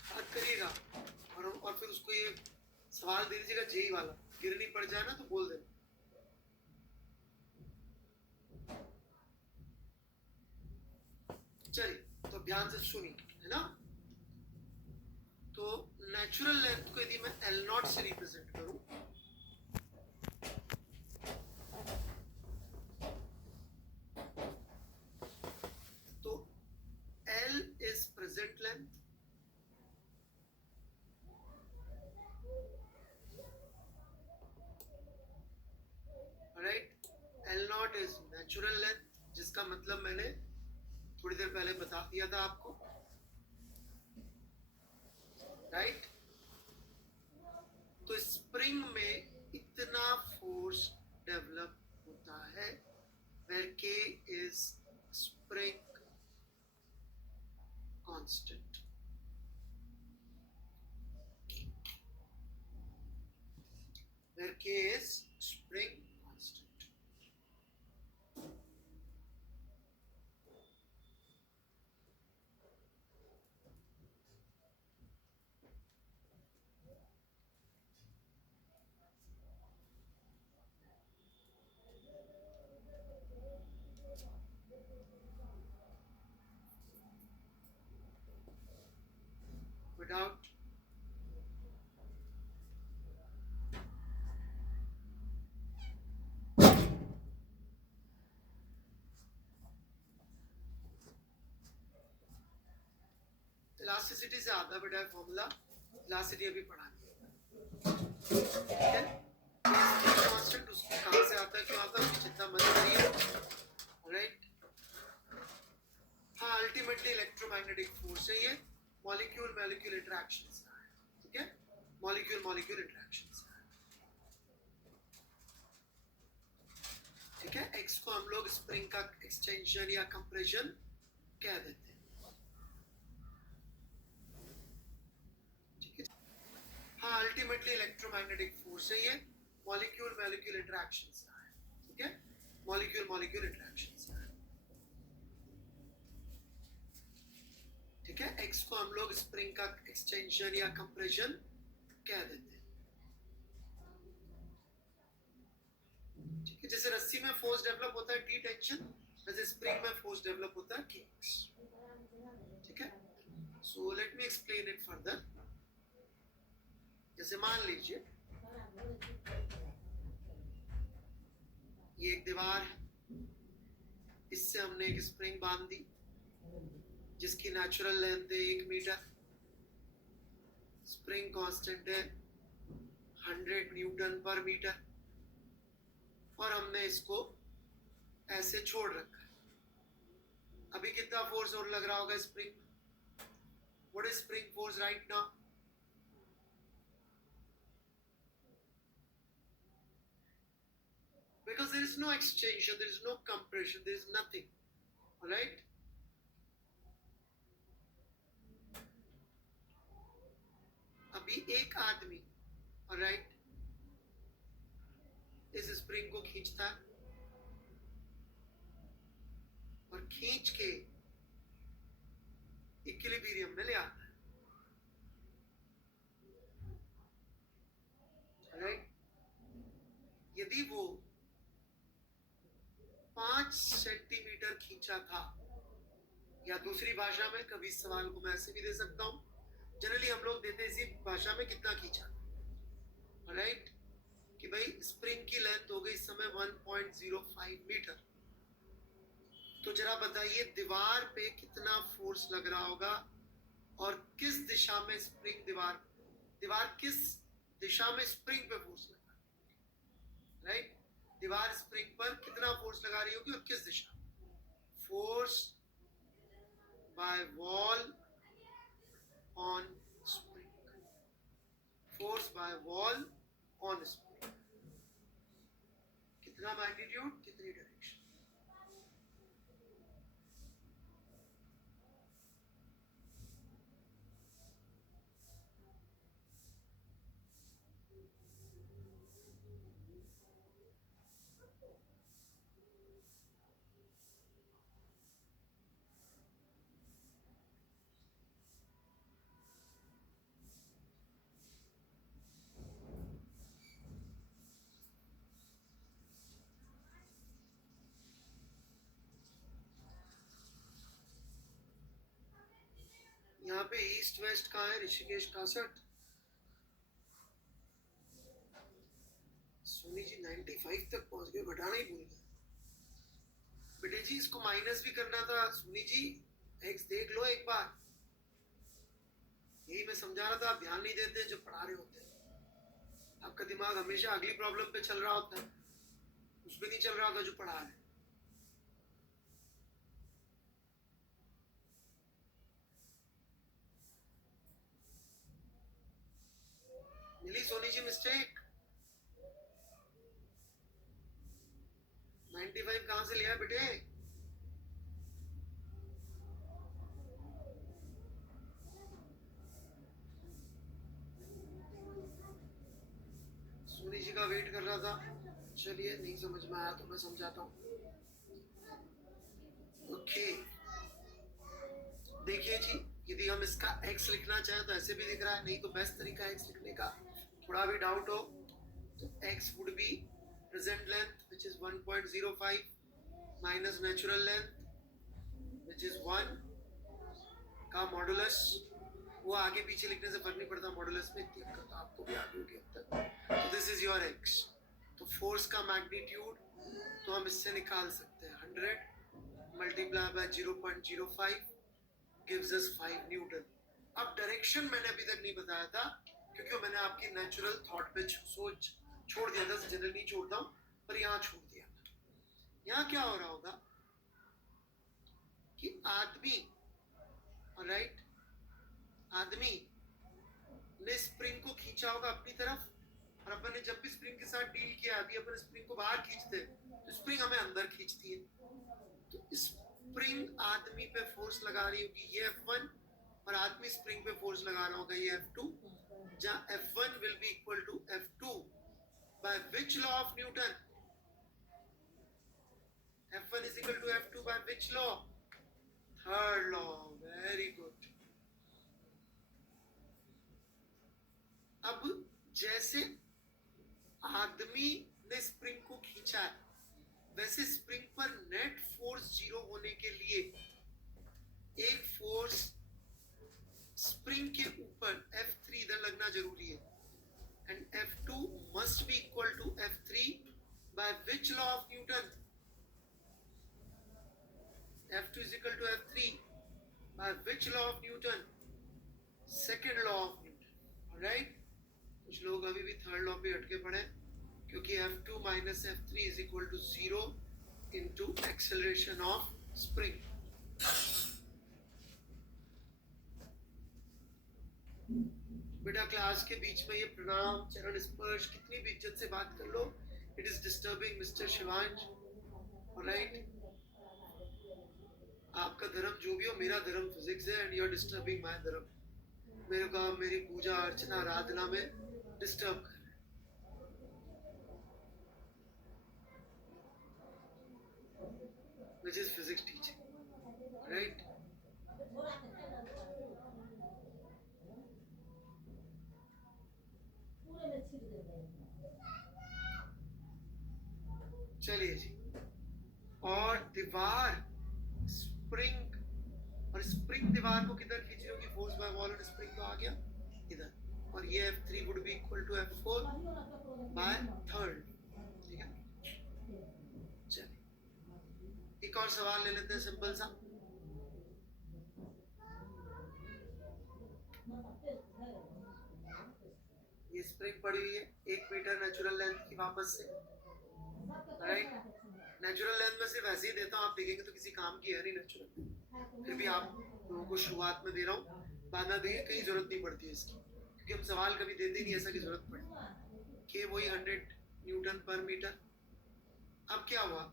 बात करिएगा और फिर उसको ये सवाल दे दीजिएगा जेई वाला, गिरनी पड़ जाए ना तो बोल देना। चलिए तो ध्यान से सुनिए, है ना। तो नेचुरल लेंथ को यदि मैं L0 से रिप्रेजेंट करूं, तो L is present length, right. L0 is natural length, जिसका मतलब मैंने थोड़ी देर पहले बता दिया था आपको, राइट। तो स्प्रिंग में इतना फोर्स डेवलप होता है where K is spring constant. Where K is spring constant. Without elasticity से आता बेटा फॉर्मूला, इलास्टिसिटी अभी पढ़ा ठीक है। कांस्टेंट उसको कहां से आता है, क्यों आता है, चिंता मत करिए, राइट। हाँ, अल्टीमेटली इलेक्ट्रोमैग्नेटिक फोर्स है ये, मॉलिक्यूल मॉलिक्यूल इंटरेक्शंस का है, ठीक है, मॉलिक्यूल मॉलिक्यूल इंटरेक्शंस का है, ठीक है। एक्स को हम लोग स्प्रिंग का एक्सटेंशन या कंप्रेशन कह देते हैं, हाँ, अल्टीमेटली इलेक्ट्रोमैग्नेटिक फोर्स है ये, मॉलिक्यूल मॉलिक्यूल इंटरेक्शंस का है, ठीक है, मॉलिक्यूल मॉलिक्यूल इंटरेक्शंस का है, ठीक है। एक्स को हम लोग स्प्रिंग का एक्सटेंशन या कंप्रेशन कह देते हैं, ठीक है। जैसे रस्सी में फोर्स डेवलप होता है टी टेंशन, वैसे स्प्रिंग में फोर्स डेवलप होता है किक्स, ठीक है। So let me explain it further. जैसे मान लीजिए ये एक दीवार है, इससे हमने एक स्प्रिंग बांध दी जिसकी नेचुरल लेंथ है 1 मीटर, स्प्रिंग कांस्टेंट है 100 न्यूटन पर मीटर, और हमने इसको ऐसे छोड़ रखा है। अभी कितना फोर्स और लग रहा होगा spring? What is spring force right now? Because there is no extension, there is no compression, there is nothing, all right? अभी एक आदमी, all right, इस स्प्रिंग को खींचता है और खींच के इक्विलिब्रियम में ले आता है, all right? यदि वो 5 सेंटीमीटर खींचा था, या दूसरी भाषा में, कभी इस सवाल को मैं ऐसे भी दे सकता हूं, जनरली हम लोग देते इसी भाषा में, कितना खींचा, राइट, कि भाई स्प्रिंग की लेंथ हो गई इस समय 1.05 मीटर। तो जरा बताइए दीवार पे कितना फोर्स लग रहा होगा और किस दिशा में स्प्रिंग, दीवार किस दिशा में स्प्रिंग पे फोर्स लगा, राइट। दीवार स्प्रिंग पर कितना फोर्स लगा रही होगी और किस दिशा? Force by wall on spring, force by wall on spring, कितना मैग्नीट्यूड, कितनी डायरेक्शन। पे ईस्ट वेस्ट कहाँ है? ऋषिकेश 61। सोनी जी 95 तक पहुंच गए, घटाना ही भूल गए। बेटे जी इसको माइनस भी करना था। सोनी जी एक्स देख लो एक बार, यही मैं समझा रहा था, आप ध्यान नहीं देते जब पढ़ा रहे होते हैं। आपका दिमाग हमेशा अगली प्रॉब्लम पे चल रहा होता है, उस पे नहीं चल रहा होता जो पढ़ा रहे। मिली सोनी जी मिस्टेक? 95 कहां से लिया बेटे? सोनी जी का वेट कर रहा था। चलिए नहीं समझ में आया तो मैं समझाता हूँ। ओके देखिए जी, यदि हम इसका x लिखना चाहें तो ऐसे भी दिख रहा है, नहीं तो बेस्ट तरीका x लिखने का, थोड़ा भी डाउट हो तो x would be present length which is 1.05 minus natural length which is 1 का मॉडुलस। वो आगे पीछे लिखने से फर्क नहीं पड़ता मॉडुलस में, इतनी दिक्कत आपको भी आगे होगी अब तक। तो दिस इज योर x। तो फोर्स का मैग्नीट्यूड तो हम इससे निकाल सकते हैं 100 multiply by 0.05 gives us 5 Newton. अब डायरेक्शन मैंने अभी तक नहीं बताया था क्योंकि मैंने आपकी नेचुरल थॉट पे सोच छोड़ दिया था, जनरल नहीं छोड़ता हूँ पर यहाँ छोड़ दिया। यहाँ क्या हो रहा होगा कि आदमी, राइट, आदमी ने स्प्रिंग को खींचा होगा अपनी तरफ, और अपन ने जब भी स्प्रिंग के साथ डील किया, अभी अपन स्प्रिंग को बाहर खींचते तो स्प्रिंग हमें अंदर खींचती है। तो स्प्रिंग आदमी पे फोर्स लगा रही होगी ये F1, और आदमी स्प्रिंग पे फोर्स लगा रहा होगा ये F2, जहाँ F1 will be equal to F2 by which law of Newton? F1 is equal to F2 by which law? Third law. Very good. अब जैसे आदमी ने स्प्रिंग को खींचा है, वैसे स्प्रिंग पर नेट फोर्स 0 होने के लिए एक फोर्स स्प्रिंग के ऊपर F3 इधर लगना जरूरी है, and F2 must be equal to F3 by which law of Newton? F2 is equal to F3 by which law of Newton? Second law of Newton. Alright? कुछ लोग अभी भी थर्ड लॉ पे अटके पड़े क्योंकि F2 minus F3 is equal to 0 into acceleration of spring. बेटा class के बीच में ये प्रणाम चरण स्पर्श कितनी भी इज्जत से बात कर लो, it is disturbing mister Shivansh. Alright, आपका धर्म जो भी हो, मेरा धर्म फिजिक्स है and you are disturbing my dharma. मेरे को मेरी पूजा अर्चना आराधना में डिस्टर्ब कर रहे हैं, which is physics teaching, right? चलिए जी, और दीवार स्प्रिंग, और स्प्रिंग दीवार को किधर खींच रही होगी? फोर्स बाय वॉल, और स्प्रिंग तो आ गया इधर, और ये F3 would be equal to F4 by third. ठीक है, चलिए एक और सवाल ले लेते हैं सिंपल सा। ये स्प्रिंग पड़ी हुई है 1 मीटर नेचुरल लेंथ की वापस से, राइट? नेचुरल लेंथ में सिर्फ ऐसे ही देता हूँ, आप देखेंगे तो किसी काम की है नहीं नेचुरल, फिर भी आप लोगों को शुरुआत में दे रहा हूँ, बाद में देखिए कहीं जरूरत नहीं पड़ती है इसकी, क्योंकि हम सवाल कभी देते नहीं ऐसा की जरूरत पड़े कि वही 100 न्यूटन पर मीटर। अब क्या हुआ,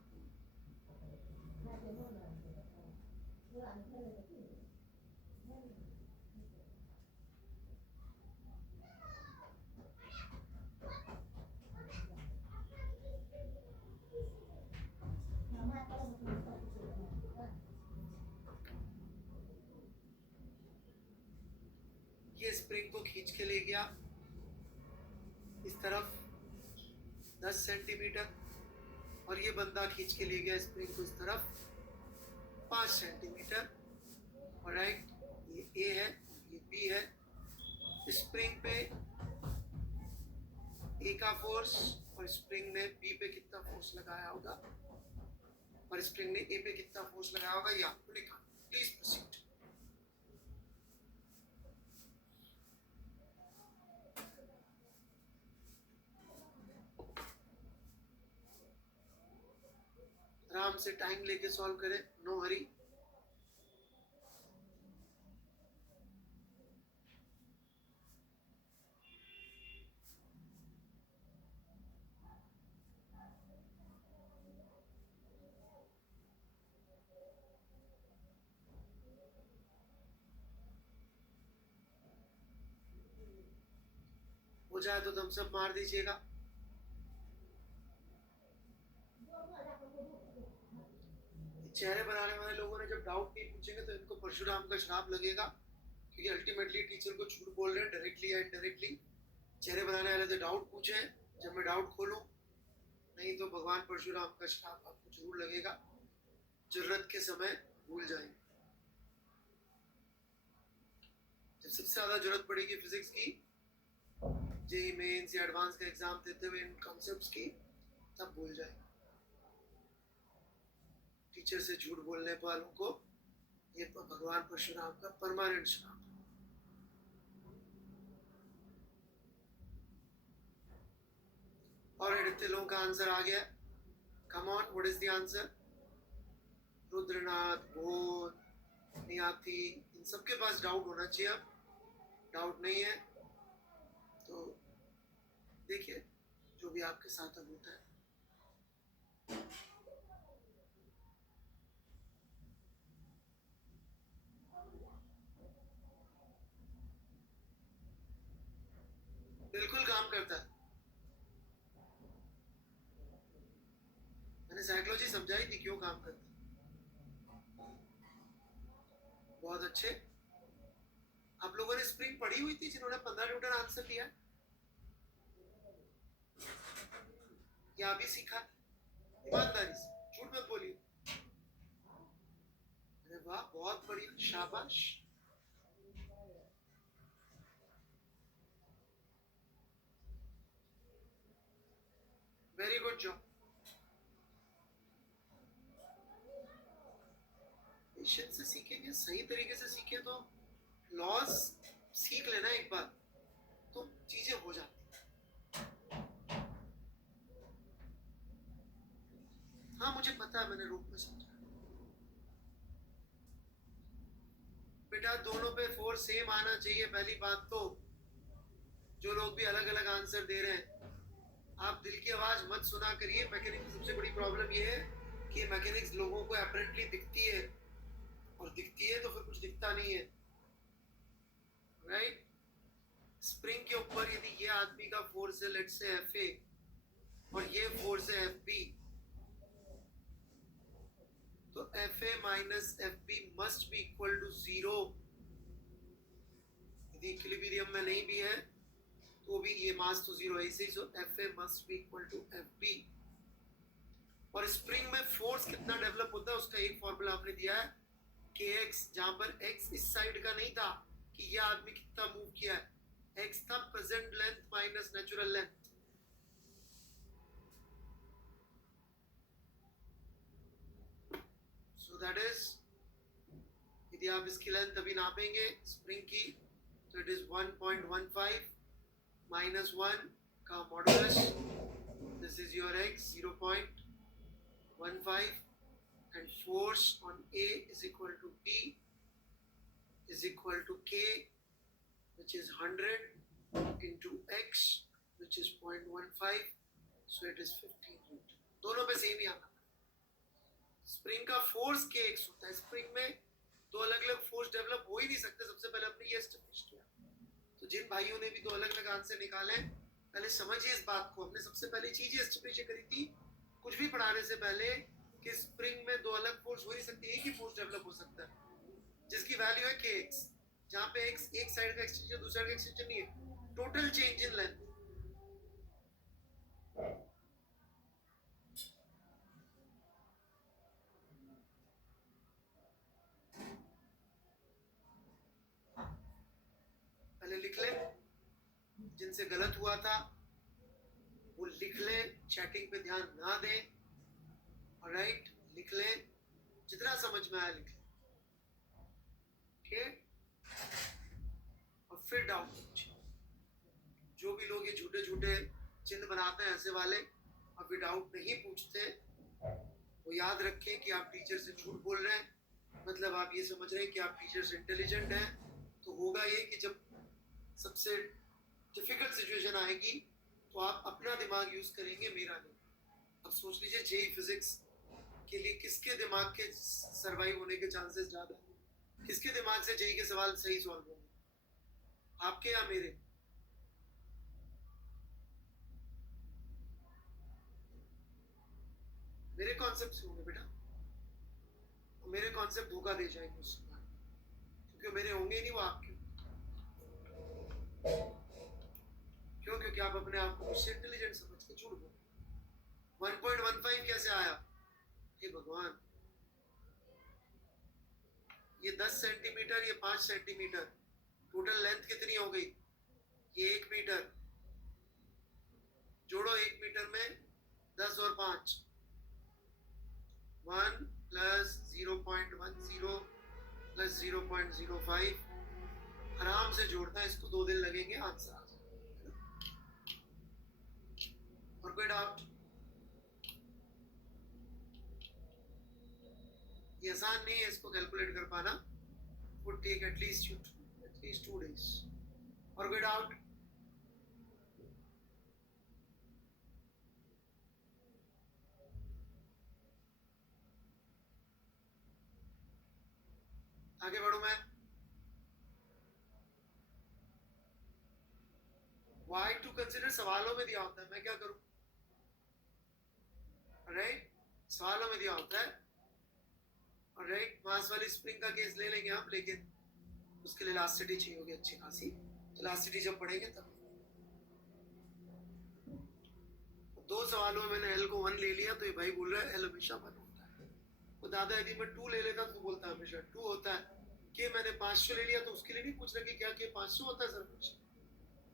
ये स्प्रिंग को खींच के ले गया इस तरफ 10 सेंटीमीटर, और ये बंदा खींच के ले गया स्प्रिंग को इस तरफ 5 सेंटीमीटर। ऑलराइट, ये A है, ये बी है, स्प्रिंग पे ए का फोर्स और स्प्रिंग ने बी पे कितना फोर्स लगाया होगा और स्प्रिंग ने ए पे कितना फोर्स लगाया होगा, ये आपको लिखा। Please proceed. आराम से टाइम लेके सॉल्व करें, नो हरी। हो जाए तो थम्स अप मार दीजिएगा। चेहरे बनाने वाले लोगों ने जब डाउट नहीं पूछेंगे तो इनको परशुराम का श्राप लगेगा, क्योंकि अल्टीमेटली टीचर को झूठ बोल रहे हैं डायरेक्टली या इनडायरेक्टली। चेहरे बनाने वाले तो डाउट पूछे जब मैं डाउट खोलूं, नहीं तो भगवान परशुराम का श्राप आपको जरूर लगेगा, जरूरत के समय भूल जाएंगे। जब सबसे ज्यादा जरूरत पड़ेगी फिजिक्स की, जेई मेंस या एडवांस का एग्जाम देते हुए इन कॉन्सेप्ट्स की, तब भूल जाएंगे। टीचर से झूठ बोलने वालों को ये भगवान परशुराम का परमानेंट श्राप। और इतने लोगों का आंसर आ गया। Come on, what is the answer? Rudranath, भोन, नियाति, इन सबके पास डाउट होना चाहिए। अब डाउट नहीं है तो देखिए जो भी आपके साथ अब होता है। बिल्कुल काम करता है। मैंने साइकोलॉजी समझाई थी क्यों काम करता है। बहुत अच्छे। आप लोगों ने स्प्रिंग पढ़ी हुई थी जिन्होंने 15 न्यूटन आंसर दिया, या अभी सीखा? ईमानदारी से झूठ मत बोलिए। अरे वाह, बहुत बढ़िया, शाबाश। Very good job. पेशेंस से सीखेंगे, सही तरीके से सीखे तो लॉस सीख लेना एक बार तो चीजें हो जाती। हाँ मुझे पता है, मैंने रूप में समझा। बेटा दोनों पे फोर्स सेम आना चाहिए पहली बात तो। जो लोग भी अलग अलग आंसर दे रहे हैं, आप दिल की आवाज मत सुना करिए। मैकेनिक्स की सबसे बड़ी प्रॉब्लम ये है कि मैकेनिक्स लोगों को अपरेंटली दिखती है, और दिखती है तो फिर कुछ दिखता नहीं है, राइट? स्प्रिंग के ऊपर यदि ये आदमी का फोर्स है लेट्स से Fa और ये फोर्स है Fb, तो Fa minus Fb must be equal to 0। यदि इक्विलिब्रियम में नहीं भी है तो भी ये मास तो 0 है इसी, so Fa must be equal to Fb। और स्प्रिंग में फोर्स कितना डेवलप होता है उसका एक फॉर्मूला आपने दिया है, kx, जहां पर x इस साइड का नहीं था कि ये आदमी कितना मूव किया है, x था present length minus natural length. So that is, यदि आप इसकी लेंथ अभी नापेंगे स्प्रिंग की तो इट इज 1.15 माइनस 1 का modulus, this is your x 0.15, and force on A is equal to B is equal to K, which is 100 into X, which is 0.15, so it is 15 Newton। दोनों पे same ही आना। Spring का force kx होता है। Spring में दो अलग अलग फोर्स डेवलप हो ही नहीं सकते, सबसे पहले हमने ये एस्टेब्लिश किया। तो जिन भाइयों ने भी दो अलग अलग आंसर निकाले, पहले समझिए इस बात को। हमने सबसे पहले चीज एस्टेब्लिश करी थी कुछ भी पढ़ाने से पहले कि स्प्रिंग में दो अलग फोर्स हो नहीं सकती, एक ही फोर्स डेवलप हो सकता है जिसकी वैल्यू है kx, जहां पे x एक साइड का एक्सटेंशन दूसरे साइड का एक्सटेंशन नहीं है, टोटल चेंज इन लेंथ। लिख ले, जिनसे गलत हुआ था वो लिख ले, चैटिंग पे ध्यान ना दे, ऑलराइट, लिख ले, जितना समझ में आया लिख ले, ओके। और फिर डाउट पूछे। जो भी लोग ये झूठे झूठे चिन्ह बनाते हैं ऐसे वाले, और विदाउट नहीं पूछते, वो याद रखें कि आप टीचर से झूठ बोल रहे हैं, मतलब आप ये समझ रहे हैं कि आप टीचर से इंटेलिजेंट हैं। तो होगा ये कि जब सबसे डिफिकल्ट सिचुएशन आएगी तो आप अपना दिमाग यूज करेंगे, मेरा नहीं। अब सोच लीजिए जेई फिजिक्स के लिए किसके दिमाग के सरवाइव होने के चांसेस ज्यादा है? किसके दिमाग से जेई के सवाल सही सॉल्व होंगे, आपके या मेरे? मेरे कॉन्सेप्ट से होंगे बेटा, मेरे कॉन्सेप्ट धोखा दे जाएंगे उस समय, क्योंकि मेरे होंगे ही नहीं, वो आपके। क्यों? क्योंकि आप अपने आप को मुझसे इंटेलिजेंट समझ के झूठ बोल। 1.15 कैसे आया? हे भगवान, ये 10 सेंटीमीटर, ये 5 सेंटीमीटर, टोटल लेंथ कितनी हो गई? ये 1 मीटर, जोड़ो 1 मीटर में 10 और 5, 1 प्लस 0.10 प्लस 0.05, आराम से जोड़ना है, इसको 2 दिन लगेंगे, आंसर आ जाएगा। और कोई डाउट? ये आसान नहीं है इसको कैलकुलेट कर पाना, would take at least 2 days। और कोई डाउट? आगे बढ़ू मैं? Why to consider सवालों में दिया होता है, मैं क्या करूं? राइट, सवालों में दिया होता है, राइट। मास वाली स्प्रिंग का केस ले लेंगे हम, लेकिन उसके लिए इलास्टिसिटी चाहिए होगी अच्छी खासी, इलास्टिसिटी जब पढ़ेंगे तब। 2 सवालों में मैंने L को 1 ले लिया, तो ये भाई बोल रहा है L हमेशा 1 होता है। वो दादा यदि मैं 2 ले लेता तो बोलता है हमेशा 2 होता है। कि मैंने 500 ले लिया तो उसके लिए नहीं पूछ रहा कि क्या के 500 होता है सर कुछ।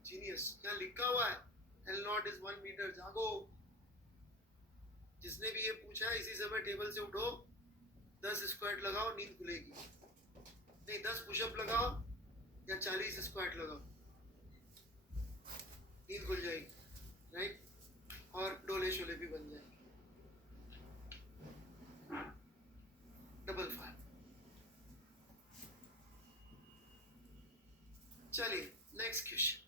जीनियस, क्या लिखा हुआ है? L naught is 1 metre. जागो, जिसने भी ये पूछा है इसी समय टेबल से उठो, 10 स्क्वाट लगाओ, नींद खुलेगी। नहीं, 10 पुशअप लगाओ या 40 स्क्वाट लगाओ, नींद खुल जाएगी, राइट। और डोले शोले भी बन जाएंगे। डबल 5। चलिए नेक्स्ट क्वेश्चन।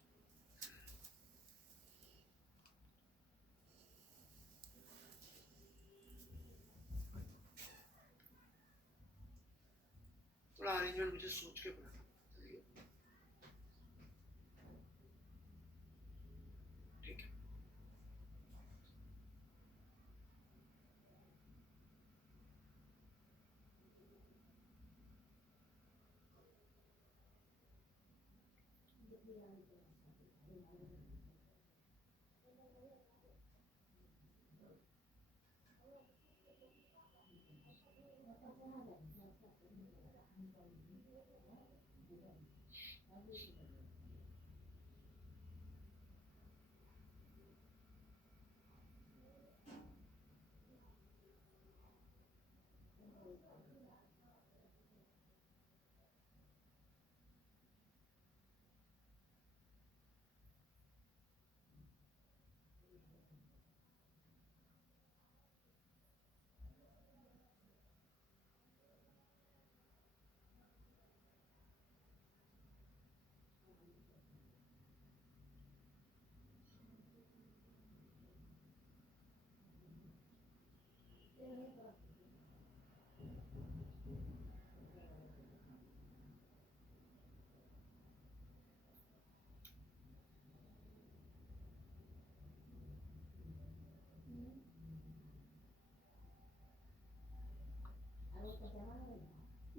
थोड़ा अरेंजमेंट मुझे सोच के पढ़ना। ठीक है,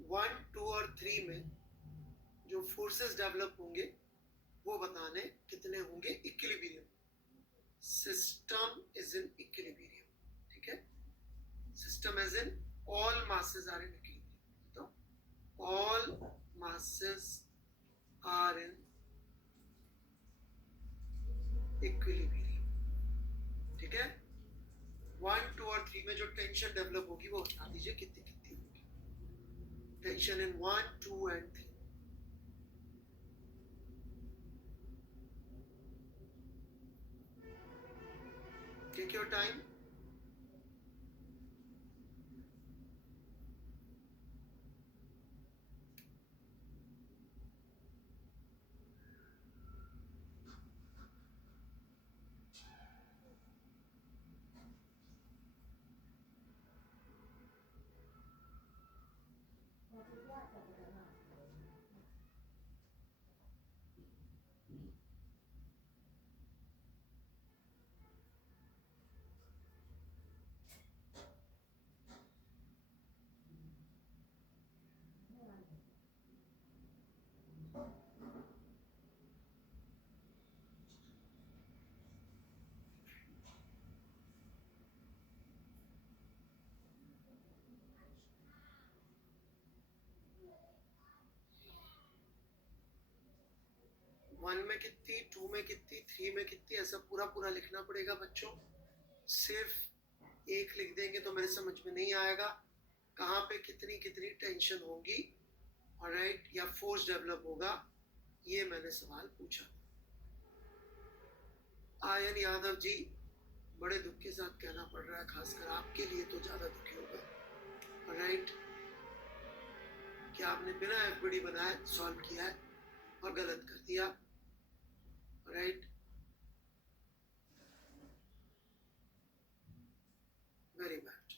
वन, टू और 3 में जो फोर्सेस डेवलप होंगे वो बताने कितने होंगे equilibrium. System is in equilibrium, ठीक है। System as in all masses are in equilibrium. तो all masses are in body में जो टेंशन डेवलप होगी वो बता दीजिए कितनी कितनी होगी। Tension in 1, 2 and 3। Take your time. One में कितनी, 2 में कितनी, 3 में कितनी, ऐसा पूरा पूरा लिखना पड़ेगा बच्चों। सिर्फ एक लिख देंगे तो मेरे समझ में नहीं आएगा कहाँ पे कितनी कितनी टेंशन होगी, ऑलराइट, या फोर्स डेवलप होगा। ये मैंने सवाल पूछा। आयन यादव जी, बड़े दुख के साथ कहना पड़ रहा है, खासकर आपके लिए तो ज्यादा दुखी होगा, ऑलराइट, कि आपने बिना एफबीडी बनाए सॉल्व किया है और गलत कर दिया, राइट। Very bad.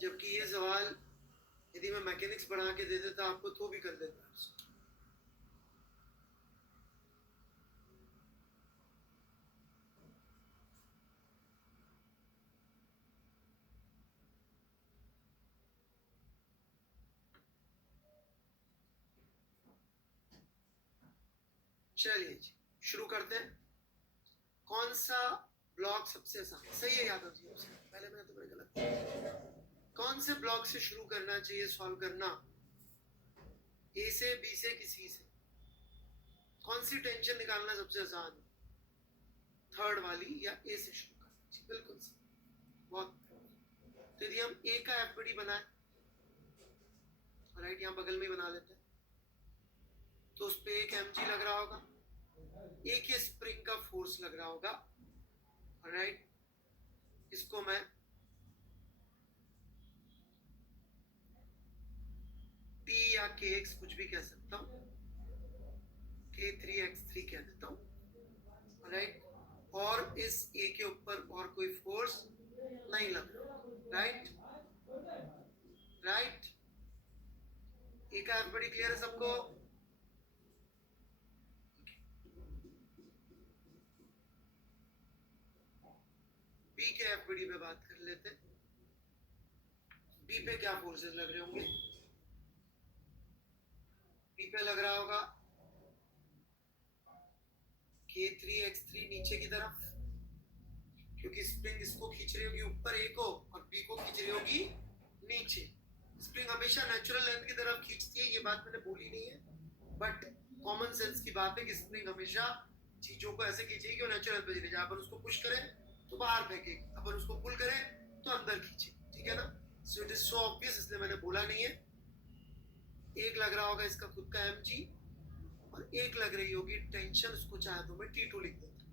जबकि ये सवाल यदि मैं मैकेनिक्स बढ़ा के दे देता आपको तो भी कर देता। चलिए जी शुरू करते हैं। कौन सा ब्लॉक सबसे आसान? सही है यादव जी, पहले मैंने तो बड़े गलत। कौन से ब्लॉक से शुरू करना चाहिए सॉल्व करना? ए से, बी से कि सी से? कौन सी टेंशन निकालना सबसे आसान? थर्ड वाली या ए से शुरू करना चाहिए? बिल्कुल सही, बहुत। तो यदि हम ए का एफबीडी बनाए, राइट, यहाँ बगल में बना लेते हैं, तो उस पे एक mg लग रहा होगा, एक ये स्प्रिंग का फोर्स लग रहा होगा, राइट। इसको मैं T या kx कुछ भी कह सकता हूँ, k3x3 कह देता हूँ, राइट। और इस A के ऊपर और कोई फोर्स नहीं लग रहा, राइट, राइट। A का एफबीडी क्लियर है सबको? B के एफबीडी पे बात कर लेते हैं। B पे क्या फोर्सेस लग रहे होंगे? B पे लग रहा होगा k3x3 नीचे की तरफ, क्योंकि स्प्रिंग इसको खींच रही होगी ऊपर A को और B को खींच रही होगी नीचे। स्प्रिंग हमेशा नेचुरल लेंथ की तरफ खींचती है, ये बात मैंने बोली नहीं है, बट कॉमन सेंस की बात है कि स्प्रिंग हमेशा चीजों को ऐसे खींचेगी कि वो नेचुरल पे चले जाए। अपन उसको पुश करें तो बाहर फेंकेगी, अपन उसको पुल करें तो अंदर खींचे, ठीक है ना? So it is so obvious, इसलिए मैंने बोला नहीं है। एक लग रहा होगा इसका खुद का mg और एक लग रही होगी टेंशन, उसको चाहे तो मैं T2 लिख देता।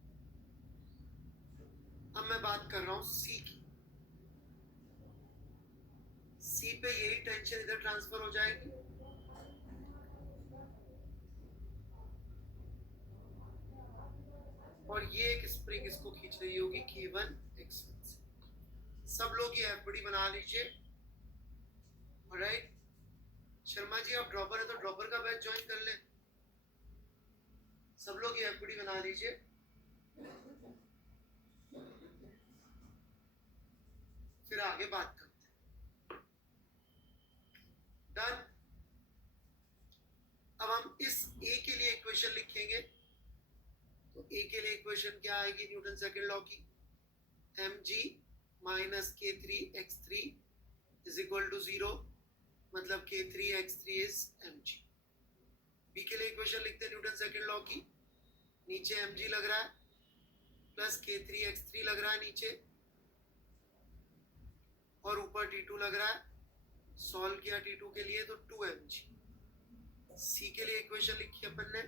अब मैं बात कर रहा हूं C की। C पे यही टेंशन इधर ट्रांसफर हो जाएगी, और ये एक स्प्रिंग इसको खींच रही होगी K1x1 से। सब लोग ये एफबीडी बना लीजिए, ऑलराइट। शर्मा जी आप ड्रॉपर है तो ड्रॉपर का बैच ज्वाइन कर ले। सब लोग ये एफबीडी बना लीजिए। फिर आगे बात करते हैं। डन। अब हम इस A के लिए इक्वेशन लिखेंगे, तो A के लिए इक्वेशन क्या आएगी न्यूटन सेकंड लॉ की? mg minus k3x3 is equal to 0, मतलब k3x3 इज mg। B के लिए इक्वेशन लिखते हैं न्यूटन सेकंड लॉ की, नीचे mg लग रहा है, प्लस k3x3 लग रहा है नीचे और ऊपर t2 लग रहा है। सॉल्व किया t2 के लिए तो 2mg। c के लिए इक्वेशन लिखी अपन ने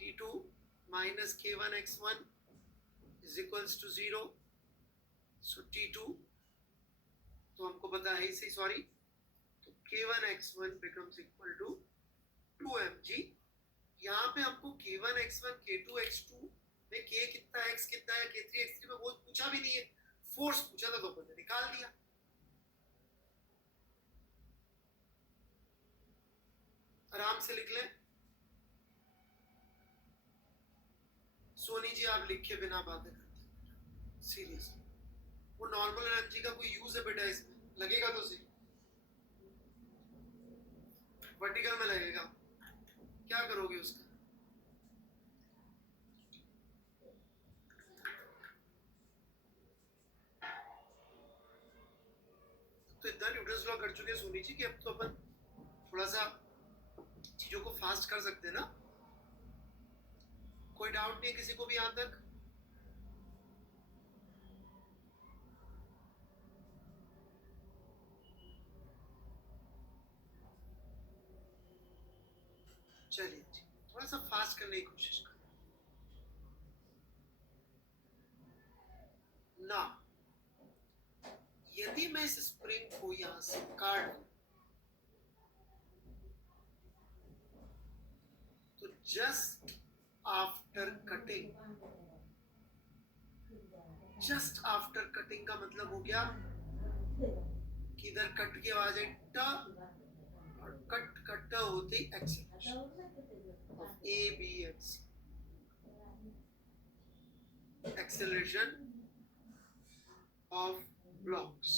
t2 minus k1x1 is equals to 0। So t2 तो हमको पता है इसी, सॉरी, तो k1x1 becomes equal to 2mg। यहाँ पे हमको k1x1 k2x2 में k कितना x कितना है, k3x3 में वो पूछा भी नहीं है, फोर्स पूछा था तो अपन ने निकाल दिया। आराम से लिख लें। सोनी जी आप लिख के बिना बातें करते हैं सीरियसली। वो नॉर्मल एनर्जी का कोई यूज है बेटा इसमें? लगेगा तो सही, वर्टिकल में लगेगा, क्या करोगे उसका? तो इतना न्यूटन्स लॉ कर चुके सोनी जी कि अब तो अपन थोड़ा सा चीजों को फास्ट कर सकते हैं ना। कोई डाउट नहीं किसी को भी यहां तक? चलिए जी, थोड़ा सा फास्ट करने की कोशिश करें ना। यदि मैं इस स्प्रिंग को यहां से काट दूं तो जस्ट आफ्टर कटिंग का मतलब हो गया कि इधर कट के आवाज है ट, और कट होते ही acceleration of blocks,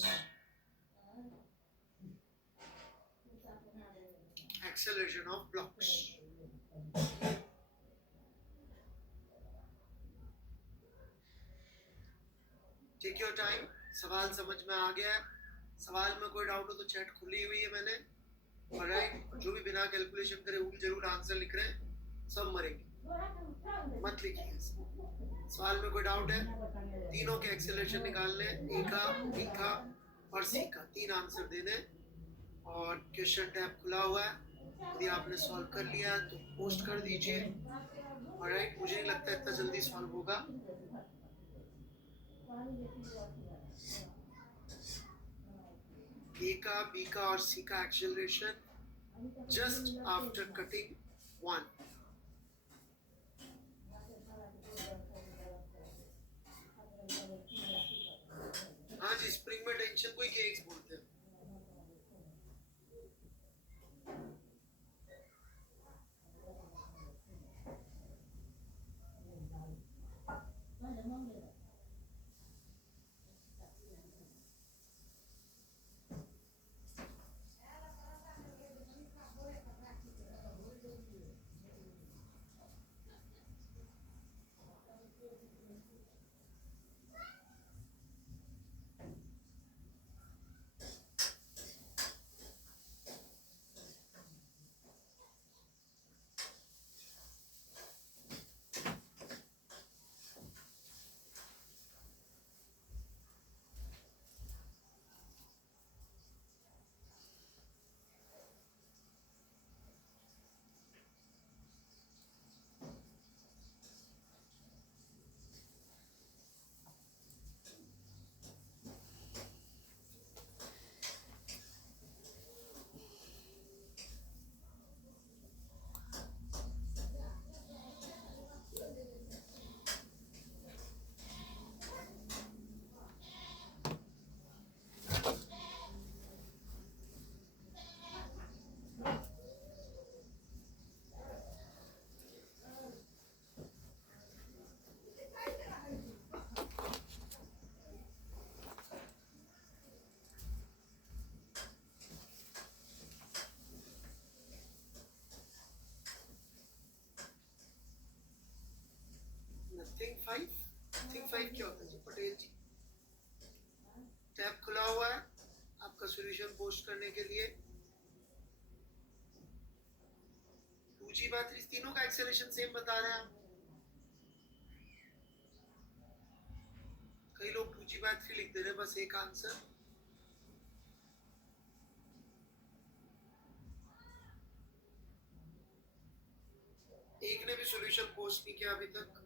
acceleration of blocks. Take your time. सवाल समझ में आ गया है? सवाल में कोई डाउट हो तो चैट खुली हुई है मैंने, ऑलराइट। जो भी बिना कैलकुलेशन करे वो भी जरूर आंसर लिख रहे हैं, सब मरेंगे, मत लिखिए। सवाल में कोई डाउट है? तीनों के एक्सेलरेशन निकालने, ए का, बी का और सी का, 3 आंसर देने। और क्वेश्चन टैब खुला हुआ है, यदि आपने सॉल्व कर लिया तो पोस्ट कर दीजिए, ऑलराइट। मुझे नहीं लगता इतना जल्दी सॉल्व होगा। ए का, बी का और सी का एक्सेलरेशन जस्ट आफ्टर कटिंग 1। हाँ जी, स्प्रिंग में टेंशन को ही केक्स बोलते हैं। थिंक 5 क्या होता है जी पटेल जी? टैब खुला हुआ है आपका सॉल्यूशन पोस्ट करने के लिए। 2G बात, तीनों का एक्सेलरेशन सेम बता रहे हैं आप। कई लोग 2G/3 लिख दे रहे, बस एक आंसर। एक ने भी सॉल्यूशन पोस्ट नहीं किया अभी तक।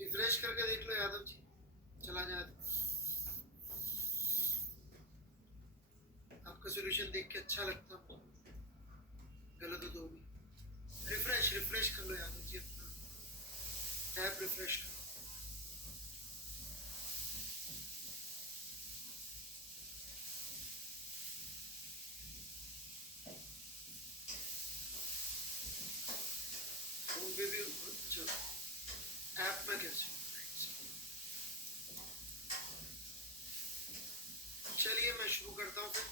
रिफ्रेश करके देख लो यादव जी, चला जाए तो। आपका सॉल्यूशन देख के अच्छा लगता, गलत हो तो भी रिफ्रेश कर लो यादव जी, अपना टैब रिफ्रेश करो। फोन पे भी चलो, ऐप में कैसे? चलिए मैं शुरू करता हूँ फिर।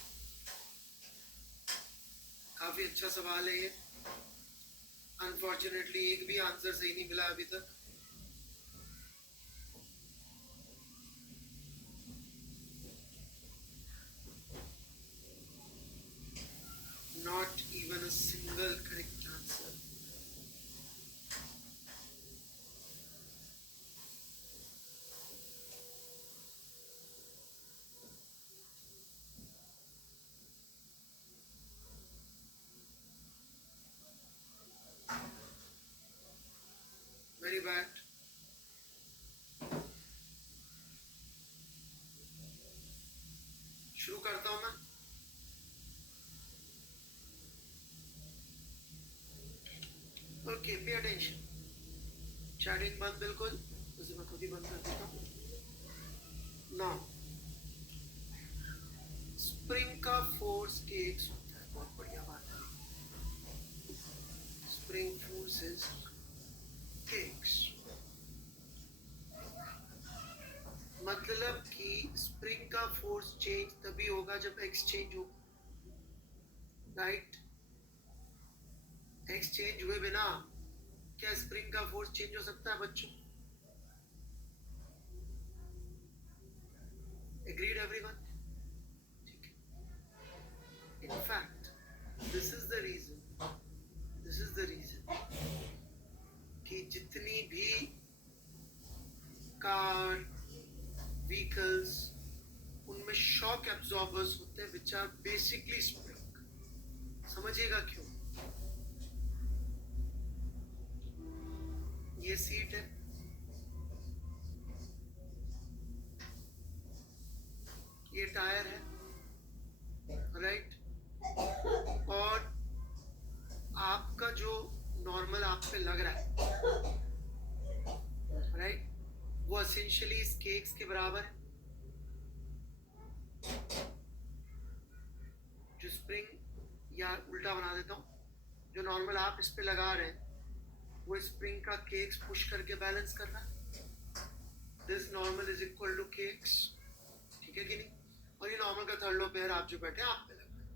काफी अच्छा सवाल है ये। अनफॉर्चुनेटली एक भी आंसर सही नहीं मिला अभी तक। Not even a single correct answer. Very bad. शुरू करता हूं मैं। Okay, pay attention. चैटिंग बंद बिल्कुल, उसे मैं खुद ही बंद कर देता हूँ। नाउ स्प्रिंग का फोर्स केक्स होता है, बहुत बढ़िया बात है। स्प्रिंग फोर्सेस केक्स, मतलब कि स्प्रिंग का फोर्स चेंज तभी होगा जब एक्स चेंज हो, राइट? एक्स चेंज हुए बिना क्या स्प्रिंग का फोर्स चेंज हो सकता है बच्चों? Agreed everyone? ठीक है। In fact this is the reason कि जितनी भी कार, व्हीकल्स, उनमें शॉक एब्जॉर्बर्स होते हैं विच आर बेसिकली स्प्रिंग। समझिएगा क्यों। ये सीट है, ये टायर है, राइट? और आपका जो नॉर्मल आप पे लग रहा है, राइट, वो एसेंशियली इस केक्स के बराबर है। जो स्प्रिंग, या उल्टा बना देता हूँ, जो नॉर्मल आप इस पे लगा रहे हैं वो स्प्रिंग का केक्स पुश करके बैलेंस कर रहा है। This normal is equal to cakes, ठीक है कि नहीं? और ये नॉर्मल का थर्ड लो पेयर आप जो बैठे आप पे लग रहा है।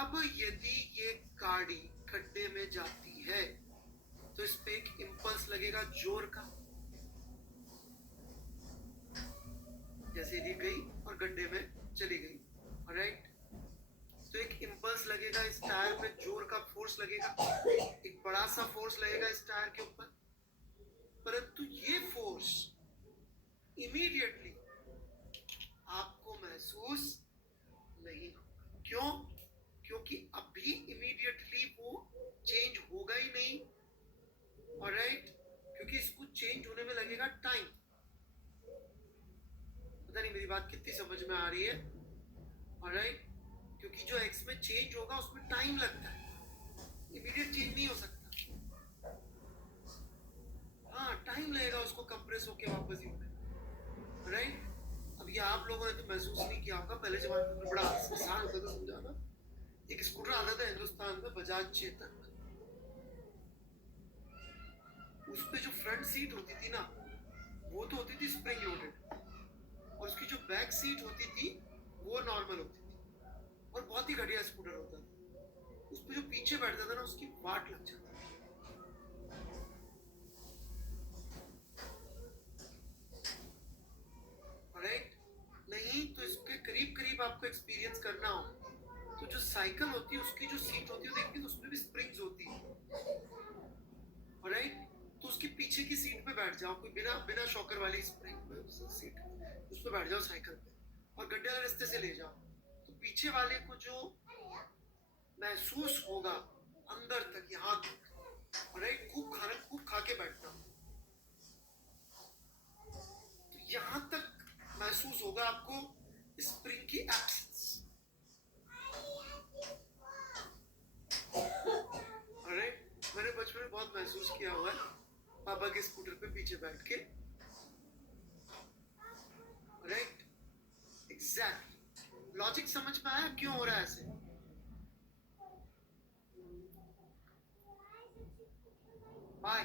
अब यदि ये गाड़ी खड्डे में जाती है तो इस पे एक इंपल्स लगेगा जोर का, जैसे ये गई और गड्ढे में चली गई, राइट? तो एक इंपल्स लगेगा, इस टायर पे जोर का फोर्स लगेगा, एक बड़ा सा फोर्स लगेगा इस टायर के ऊपर। परंतु ये फोर्स इमीडिएटली आपको महसूस नहीं होगा। क्यों? क्योंकि अभी इमीडिएटली वो चेंज होगा ही नहीं, ऑलराइट? क्योंकि इसको चेंज होने में लगेगा टाइम। पता नहीं मेरी बात कितनी समझ में आ रही है, ऑलराइट? क्योंकि जो एक्स में चेंज होगा उसमें टाइम लगता है, इमीडिएट चेंज नहीं हो सकता। हाँ, टाइम लगेगा उसको कंप्रेस होके वापस ही होने, राइट? अब ये ये आप लोगों ने तो महसूस नहीं किया होगा, पहले जमाने में बड़ा आसान होता था समझाना। एक स्कूटर आता था हिंदुस्तान में, बजाज चेतन, उस पे जो फ्रंट सीट होती थी ना, वो तो होती थी स्प्रिंग लोडेड, और उसकी जो बैक सीट होती थी वो नॉर्मल होती थी, और बहुत ही घटिया स्कूटर होता था। उस पे जो पीछे बैठता था ना, उसकी वाट लग जाती। राइट? नहीं तो इसके करीब करीब आपको एक्सपीरियंस करना हो तो जो साइकिल होती है उसकी जो सीट होती है देखिए, उसमें भी स्प्रिंग्स होती है। राइट? तो उसके पीछे की सीट पे बैठ जाओ, कोई बिना बिना शॉकर वाली स्प्रिंग सीट, उस पे बैठ जाओ साइकिल पे, और गड्ढे वाले रास्ते से ले जाओ, तो पीछे वाले को जो महसूस होगा अंदर तक, यहाँ तक, राइट, खूब खा के बैठना, तो यहाँ तक महसूस होगा आपको स्प्रिंग की एब्सेंस। राइट? मैंने बचपन में बहुत महसूस किया हुआ है पापा के स्कूटर पे पीछे बैठ के। राइट? एग्जैक्टली। लॉजिक समझ में आया क्यों हो रहा है ऐसे? बाय।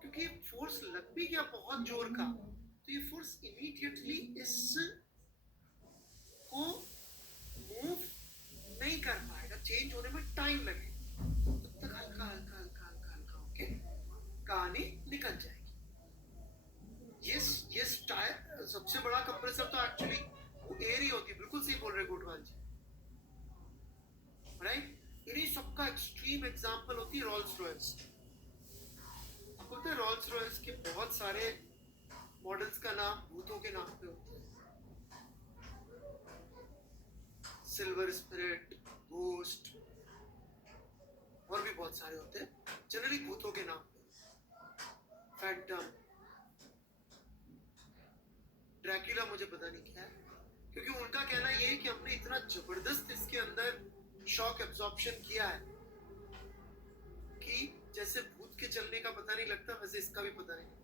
क्योंकि फोर्स लग भी गया बहुत जोर का, तो ये फोर्स इमीडिएटली इस को मूव नहीं कर पाएगा, चेंज होने में टाइम लगेगा, तब तक हल्का हल्का हल्का हल्का हल्का होके कहानी निकल जाएगी। ये टायर सबसे बड़ा कंप्रेसर तो एक्चुअली वो एयर ही होती है, बिल्कुल सही बोल रहे गोटवाल जी। राइट? इन्हीं सबका एक्सट्रीम एग्जांपल होती है रोल्स रॉयस। बोलते हैं रोल्स रॉयस के बहुत सारे मॉडल्स का नाम भूतों के नाम पे होते हैं, सिल्वर स्पिरिट, घोस्ट, और भी बहुत सारे होते हैं, जनरली भूतों के नाम पे। फैंटम, ड्रैकुला मुझे पता नहीं क्या है, क्योंकि उनका कहना ये है कि हमने इतना जबरदस्त इसके अंदर शॉक एब्जॉर्प्शन किया है कि जैसे भूत के चलने का पता नहीं लगता, वैसे इसका भी पता नहीं लगता।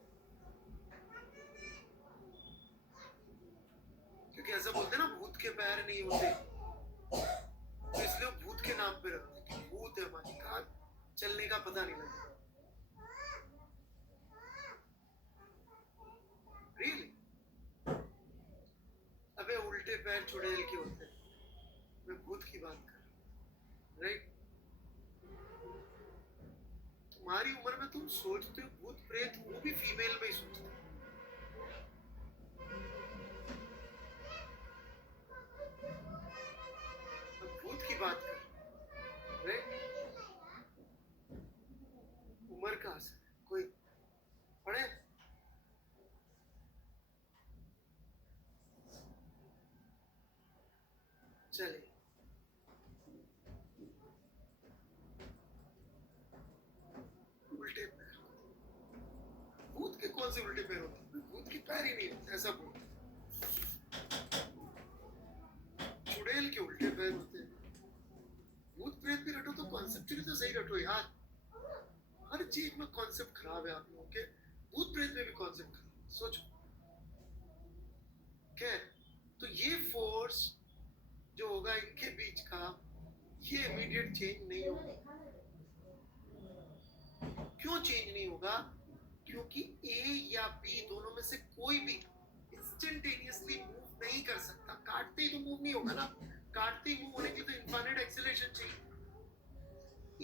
क्योंकि ऐसा बोलते हैं ना, भूत के पैर नहीं होते, तो इसलिए भूत के नाम पे रखते हैं कि भूत है हमारी, कहा चलने का पता नहीं लगता। रियली? अबे उल्टे पैर चुड़ैल के होते हैं, मैं भूत की बात कर रहा हूँ। राइट? तुम्हारी उम्र में तुम सोचते हो भूत प्रेत, वो भी फीमेल में ही सोचते हो। भूत की बात कर, राइट? उम्र का असर है, कोई पढ़े? चले, उल्टे पैर, भूत के कौन से उल्टे पैर होते हैं? भूत के पैर ही नहीं होते, ऐसा बोल। चुड़ैल के उल्टे पैर होते हैं। भूत प्रेत भी रटो तो कॉन्सेप्चुअली तो सही रटो यार, हर चीज में कॉन्सेप्ट खराब है आप लोगों के, भूत प्रेत में भी कॉन्सेप्ट खराब, सोचो। क्या? तो ये फोर्स जो होगा इनके बीच का, ये इमीडिएट चेंज नहीं होगा। क्यों चेंज नहीं होगा? क्योंकि ए या बी दोनों में से कोई भी इंस्टेंटेनियसली मूव नहीं कर सकता। काटते ही तो मूव नहीं होगा ना, काटते ही मूव होने के लिए तो इनफाइनाइट एक्सेलरेशन चाहिए।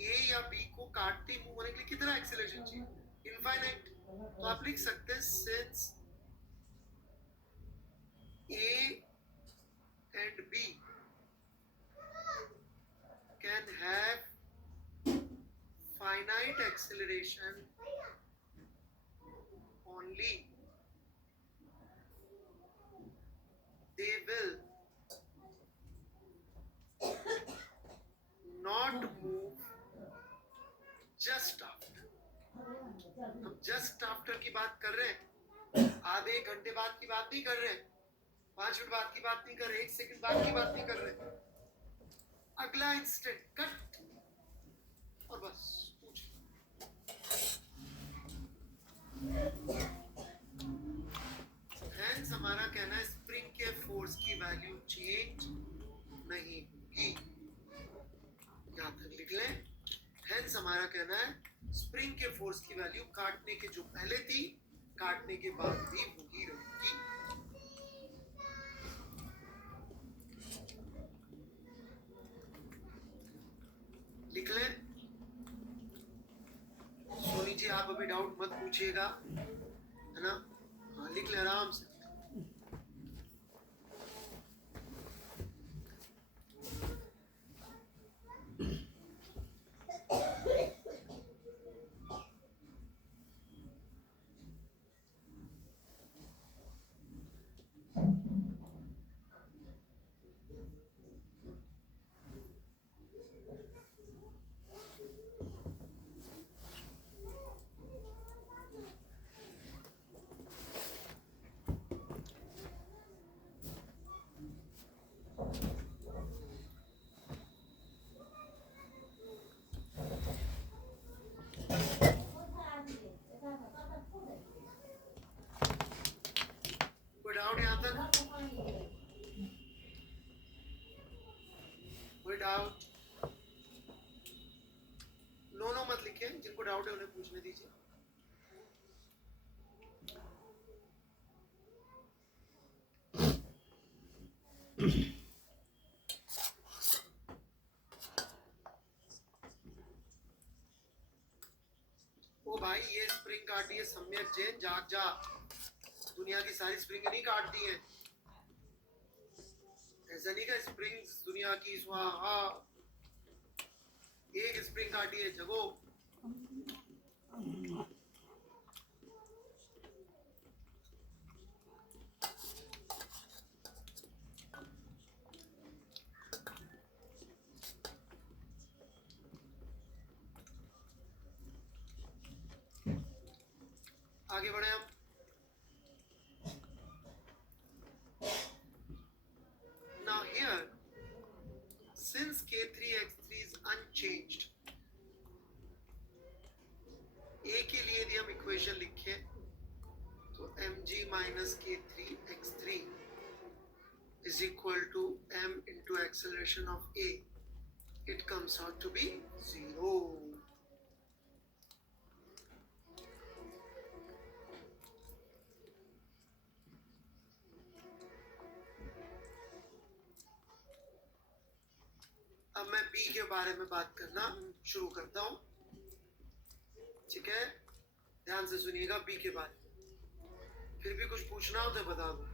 ए या बी को काटते ही मूव होने के लिए कितना एक्सेलरेशन चाहिए? इनफाइनाइट। तो आप लिख सकते हैं since A and B can have finite acceleration only, they will not move just after। हम just after की बात कर रहे हैं, आधे घंटे बाद की बात नहीं कर रहे हैं, 5 मिनट बाद की बात नहीं कर रहे, 1 सेकंड बाद की बात नहीं कर रहे, अगला इंस्टेंट कट, और बस पूछ। हमारा कहना है स्प्रिंग के फोर्स की वैल्यू चेंज नहीं होगी, यहां तक लिख लें। हेंस हमारा कहना है स्प्रिंग के फोर्स की वैल्यू काटने के जो पहले थी काटने के बाद भी वही रहेगी। लिख लें। सोनी जी आप अभी डाउट मत पूछिएगा, है ना? हाँ लिख ले आराम से। कोई डाउट यहाँ तक? कोई डाउट? नो मत लिखे, जिनको डाउट है उन्हें पूछने दीजिए। ओ भाई ये स्प्रिंग काटी है सम्यक जैन, जाग जा। दुनिया की सारी स्प्रिंग नहीं काटती है, ऐसा नहीं का स्प्रिंग्स दुनिया की स्वाहा, एक स्प्रिंग काटी है जगो। आगे बढ़े हम। Now here, since K3x3 is unchanged, A के लिए यदि हम इक्वेशन लिखें तो mg minus K3x3 is equal to m into acceleration of A. It comes out to be 0. अब मैं B के बारे में बात करना शुरू करता हूं, ठीक है? ध्यान से सुनिएगा B के बारे में, फिर भी कुछ पूछना हो तो बता दो।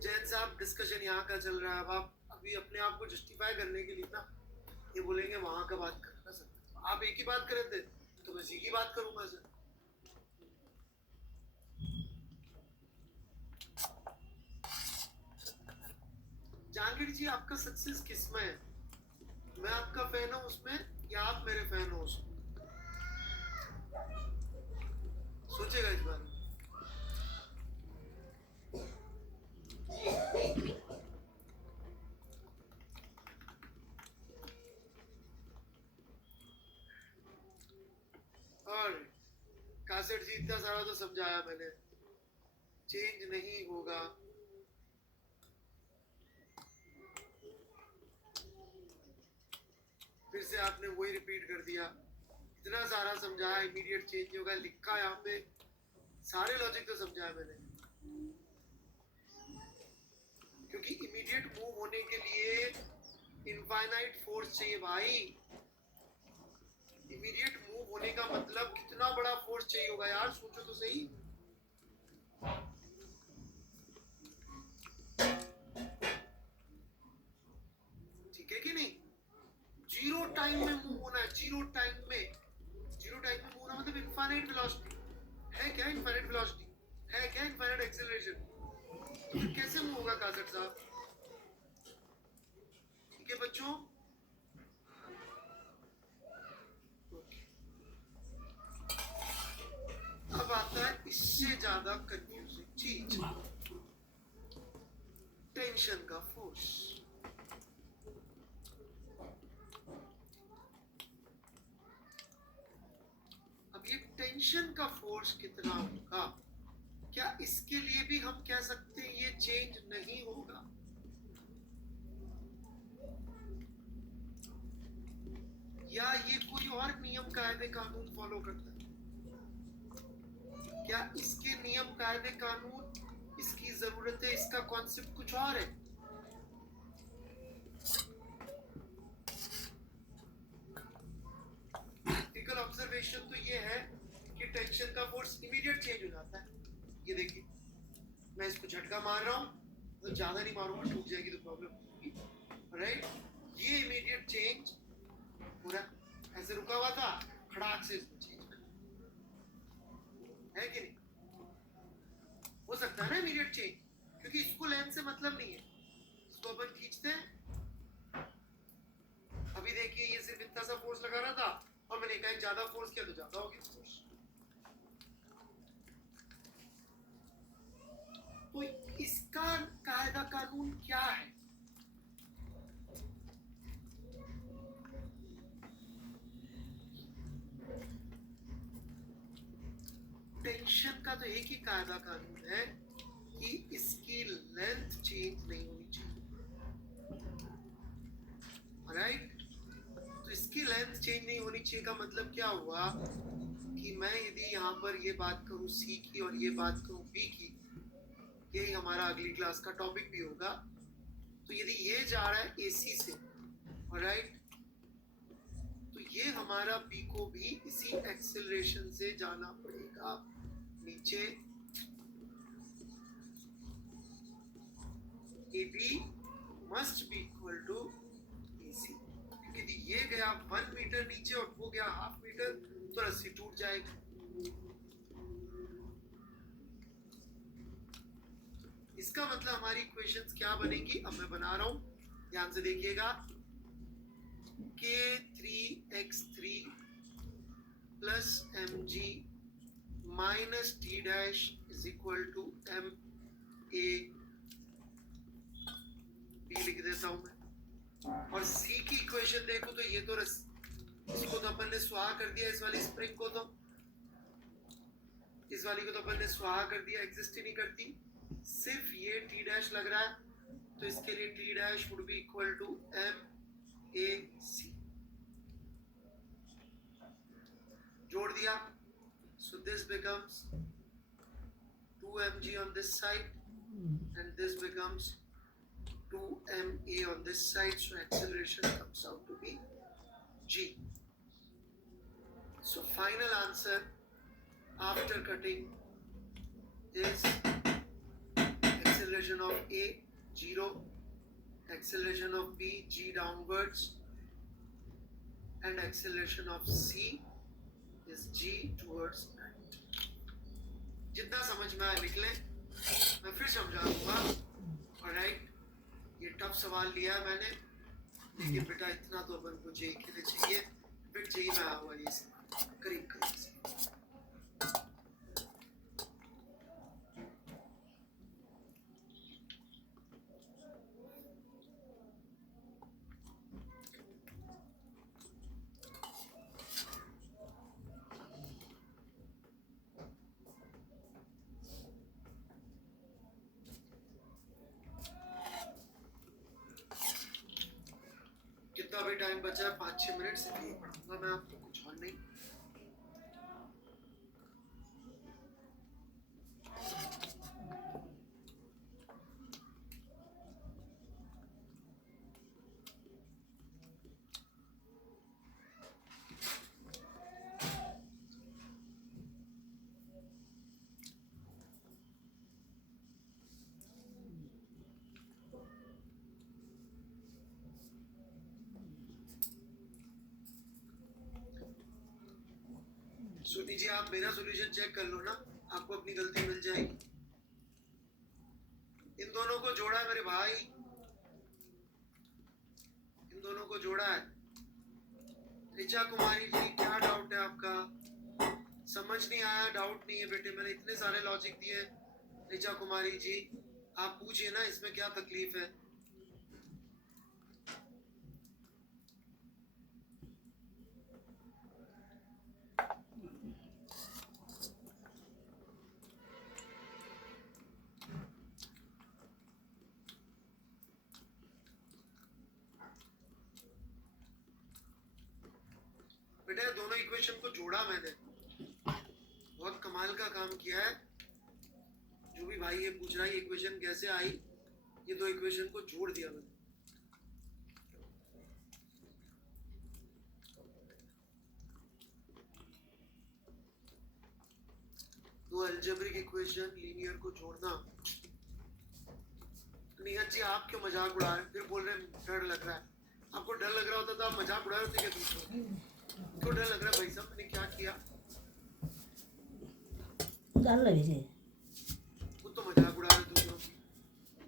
जैन साहब डिस्कशन यहाँ का चल रहा है, अब आप अभी अपने आप को जस्टिफाई करने के लिए ना ये बोलेंगे वहां का बात करना सर, आप एक ही बात कर रहे थे तो मैं इसी की बात करूंगा सर। जहांगीर जी आपका सक्सेस किसमें है? मैं आपका फैन हूं उसमें या आप मेरे फैन हो उसमें? सोचेगा इस बारे में। और कासेट जी इतना सारा तो समझाया मैंने, चेंज नहीं होगा। फिर से आपने वही रिपीट कर दिया, इतना सारा समझाया इमीडिएट चेंज होगा, लिखा यहाँ पे सारे लॉजिक तो समझाया मैंने, क्योंकि इमीडिएट मूव होने के लिए इनफाइनाइट फोर्स चाहिए भाई। इमीडिएट मूव होने का मतलब कितना बड़ा फोर्स चाहिए होगा यार, सोचो तो सही। ठीक है कि नहीं? जीरो टाइम में मूव होना है, जीरो टाइम में मूव होना मतलब इनफाइनाइट वेलोसिटी है। क्या इनफाइनाइट वेलोसिटी है? क्या इनफाइनाइट एक्सेलरेशन? तो फिर कैसे मूव होगा कासट साहब? ठीक है बच्चों? अब आता है इससे ज्यादा कंफ्यूजिंग चीज, टेंशन का फोर्स। टेंशन का फोर्स कितना होगा? क्या इसके लिए भी हम कह सकते हैं ये चेंज नहीं होगा? या ये कोई और नियम कायदे कानून फॉलो करता है? क्या इसके नियम कायदे कानून, इसकी जरूरत है, इसका कॉन्सेप्ट कुछ और है? प्रैक्टिकल ऑब्जर्वेशन तो ये है कि टेंशन का फोर्स इमीडिएट चेंज हो जाता है। ये देखिए, मैं इसको झटका मार रहा हूँ तो ज्यादा नहीं मारूंगा, टूट जाएगी तो प्रॉब्लम होगी, राइट? ये इमीडिएट चेंज पूरा ऐसे रुका हुआ था, खड़ाक से इसमें चेंज है कि नहीं? हो सकता है ना इमीडिएट चेंज, क्योंकि इसको लेंथ से मतलब नहीं है। इसको अपन खींचते हैं, अभी देखिए ये सिर्फ इतना सा फोर्स लगा रहा था और मैंने कहा ज्यादा फोर्स किया तो ज्यादा हो गया फोर्स। तो इसका कायदा कानून क्या है? टेंशन का तो एक ही कायदा कानून है कि इसकी लेंथ चेंज नहीं होनी चाहिए, राइट? तो इसकी लेंथ चेंज नहीं होनी चाहिए का मतलब क्या हुआ कि मैं यदि यहाँ पर ये बात करूँ सी की और ये बात करूँ बी की, यही हमारा अगली क्लास का टॉपिक भी होगा। तो यदि ये जा रहा है AC से, राइट, तो ये हमारा B को भी इसी एक्सेलरेशन से जाना पड़ेगा नीचे। AB must be equal to AC, क्योंकि ये गया 1 मीटर नीचे और वो गया हाफ मीटर, तो रस्सी टूट जाएगी। इसका मतलब हमारी इक्वेशंस क्या बनेगी? अब मैं बना रहा हूं, ध्यान से देखिएगा। K3x3 plus mg minus t dash is equal to ma b लिख देता हूं मैं। और c की इक्वेशन देखो तो ये तो इसको तो अपन ने स्वाहा कर दिया, इस वाली स्प्रिंग को तो, इस वाली को तो अपन ने स्वाहा कर दिया, एग्जिस्ट ही नहीं करती। सिर्फ ये टी डैश लग रहा है, तो इसके लिए T dash would be equal to MAC। जोड़ दिया, so this becomes 2mg on this side and this becomes 2ma on this side, so acceleration comes out to be g. So final answer after cutting is acceleration of A 0, acceleration of B g downwards, and acceleration of C is g towards right. जितना समझ में आया लिख लें, मैं फिर समझा दूंगा। ऑलराइट, ये टफ सवाल लिया है मैंने, लेकिन बेटा इतना तो अपन को जेई के लिए चाहिए, फिर जेई में आया हुआ ये करीब करीब से। कितना भी टाइम बचा है, 5-6 मिनट से भी पढ़ाऊंगा मैं आपको, कुछ और नहीं। सुनिए, आप मेरा सॉल्यूशन चेक कर लो ना, आपको अपनी गलती मिल जाएगी। इन दोनों को जोड़ा है मेरे भाई, इन दोनों को जोड़ा है। ऋचा कुमारी जी, क्या डाउट है आपका? समझ नहीं आया? डाउट नहीं है बेटे, मैंने इतने सारे लॉजिक दिए। ऋचा कुमारी जी, आप पूछिए ना, इसमें क्या तकलीफ है? बेटा दोनों इक्वेशन को जोड़ा मैंने, बहुत कमाल का काम किया है। जो भी भाई ये पूछ रहा है इक्वेशन कैसे आई, ये दो इक्वेशन को जोड़ दिया मैंने। दो अलजेब्रिक इक्वेशन लीनियर को जोड़ना। निहत जी आप क्यों मजाक उड़ा रहे हैं? फिर बोल रहे हैं डर लग रहा है। आपको डर लग रहा होता तो आप मजाक उड़ा रहे होते क्या दूसरों? क्यों डर लग रहा है भाई साहब? मैंने क्या किया? डर लगे जी। वो तो मजाक उड़ा रहे दूसरों की,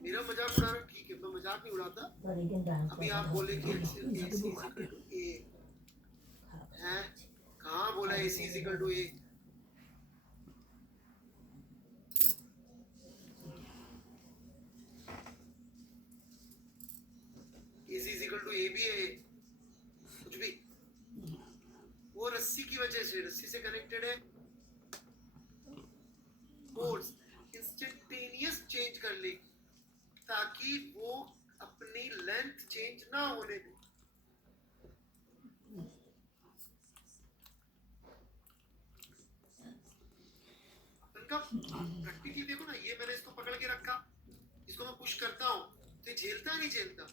मेरा मजाक उड़ा रहे। ठीक है, मैं मजाक नहीं उड़ाता। अभी आप बोले कि ए है, कहाँ बोला AC is equal to A? AC is equal to A भी है, कुछ भी। वो रस्सी की वजह से, रस्सी से कनेक्टेड है। फोर्स इंस्टेंटेनियस चेंज कर ले ताकि वो अपनी लेंथ चेंज ना होने दे। इनका प्रैक्टिकली देखो ना, ये मैंने इसको पकड़ के रखा, इसको मैं पुश करता हूँ तो ये झेलता नहीं झेलता?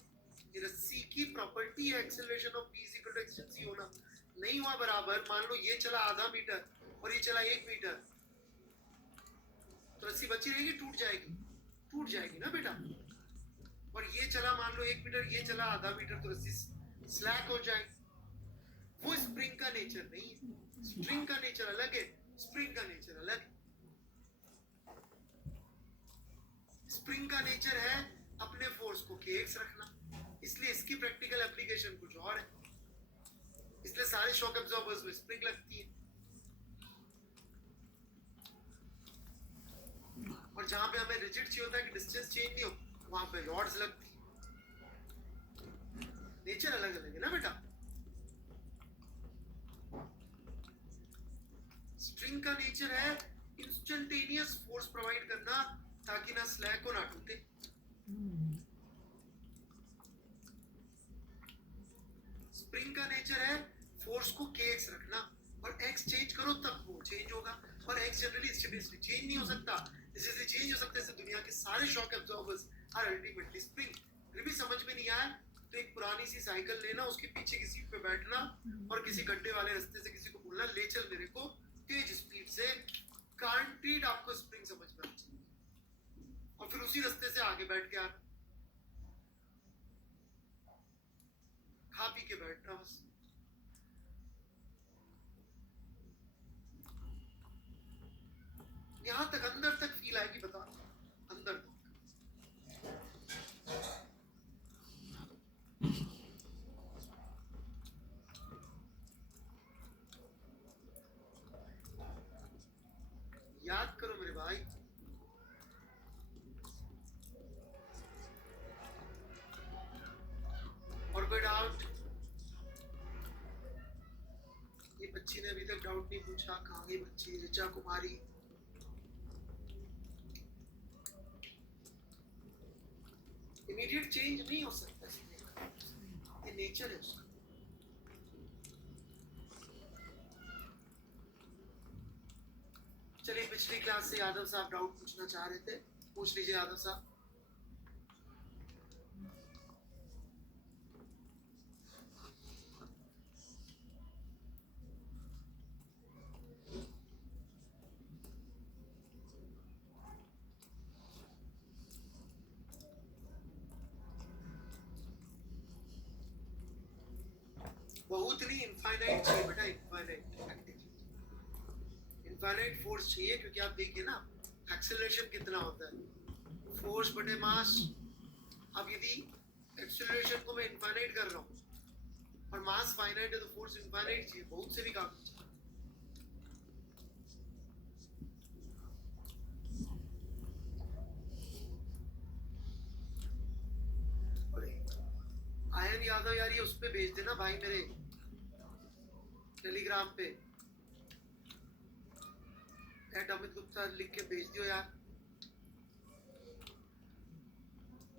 ये रस्सी की प्रॉपर्टी है acceleration of p equal to एक्सटेंसी होना। नहीं हुआ बराबर, मान लो ये चला आधा मीटर और ये चला 1 मीटर, तो रस्सी बची रहेगी? टूट जाएगी? टूट जाएगी ना बेटा। और ये चला मान लो 1 मीटर, ये चला आधा मीटर, तो रस्सी स्लैक हो जाएगी। वो स्प्रिंग का नेचर नहीं है। स्प्रिंग का नेचर अलग है, स्प्रिंग का नेचर अलग है। स्प्रिंग का नेचर है अपने फोर्स को kx रखना, इसलिए इसकी प्रैक्टिकल एप्लीकेशन कुछ और है। इसलिए सारे शॉक एब्जॉर्बर्स में स्प्रिंग लगती है, और जहां पे हमें रिजिड चाहिए होता है कि डिस्टेंस चेंज नहीं हो, वहां पे रॉड्स लगती है। नेचर अलग अलग है ना बेटा। स्प्रिंग का नेचर है इंस्टेंटेनियस फोर्स प्रोवाइड करना ताकि ना स्लैक हो ना टूटे। स्प्रिंग का नेचर है फोर्स को kx रखना, और x चेंज करो तब वो चेंज होगा, और x जनरली इंस्टेंटेनियसली चेंज नहीं हो सकता। जैसे चेंज हो सकते हैं, दुनिया के सारे shock absorbers are ultimately spring. फिर भी समझ में नहीं आया तो एक पुरानी सी साइकिल लेना, उसके पीछे की सीट पे बैठना और किसी गड्ढे वाले रास्ते से किसी को बोलना ले चल मेरे को तेज स्पीड से, गारंटीड आपको स्प्रिंग समझ में आ जाएगी, और फिर उसी रास्ते से आगे बैठ के आना, खा पी के बैठना बस। यहां तक अंदर तक फील आएगी, बता अंदर तक। याद करो मेरे भाई, और कोई डाउट? ये बच्ची ने अभी तक डाउट नहीं पूछा। कहाँ गई बच्ची? ऋचा कुमारी। इमीडिएट चेंज नहीं हो सकता, ये नेचर है उसका। चलिए, पिछली क्लास से यादव साहब डाउट पूछना चाह रहे थे, पूछ लीजिए यादव साहब। बहुत नहीं, इनफाइनाइट चाहिए बेटा, इनफाइनाइट इनफाइनाइट फोर्स चाहिए, क्योंकि आप देखिए ना एक्सेलरेशन कितना होता है, फोर्स बटे मास। अब यदि एक्सेलरेशन को मैं इनफाइनाइट कर रहा हूँ और मास फाइनाइट है तो फोर्स इनफाइनाइट चाहिए, बहुत से भी काम चाहिए। आयन यादव यार, ये उस पे भेज देना भाई मेरे टेलीग्राम पे, अमित गुप्ता लिख के भेज दियो यार।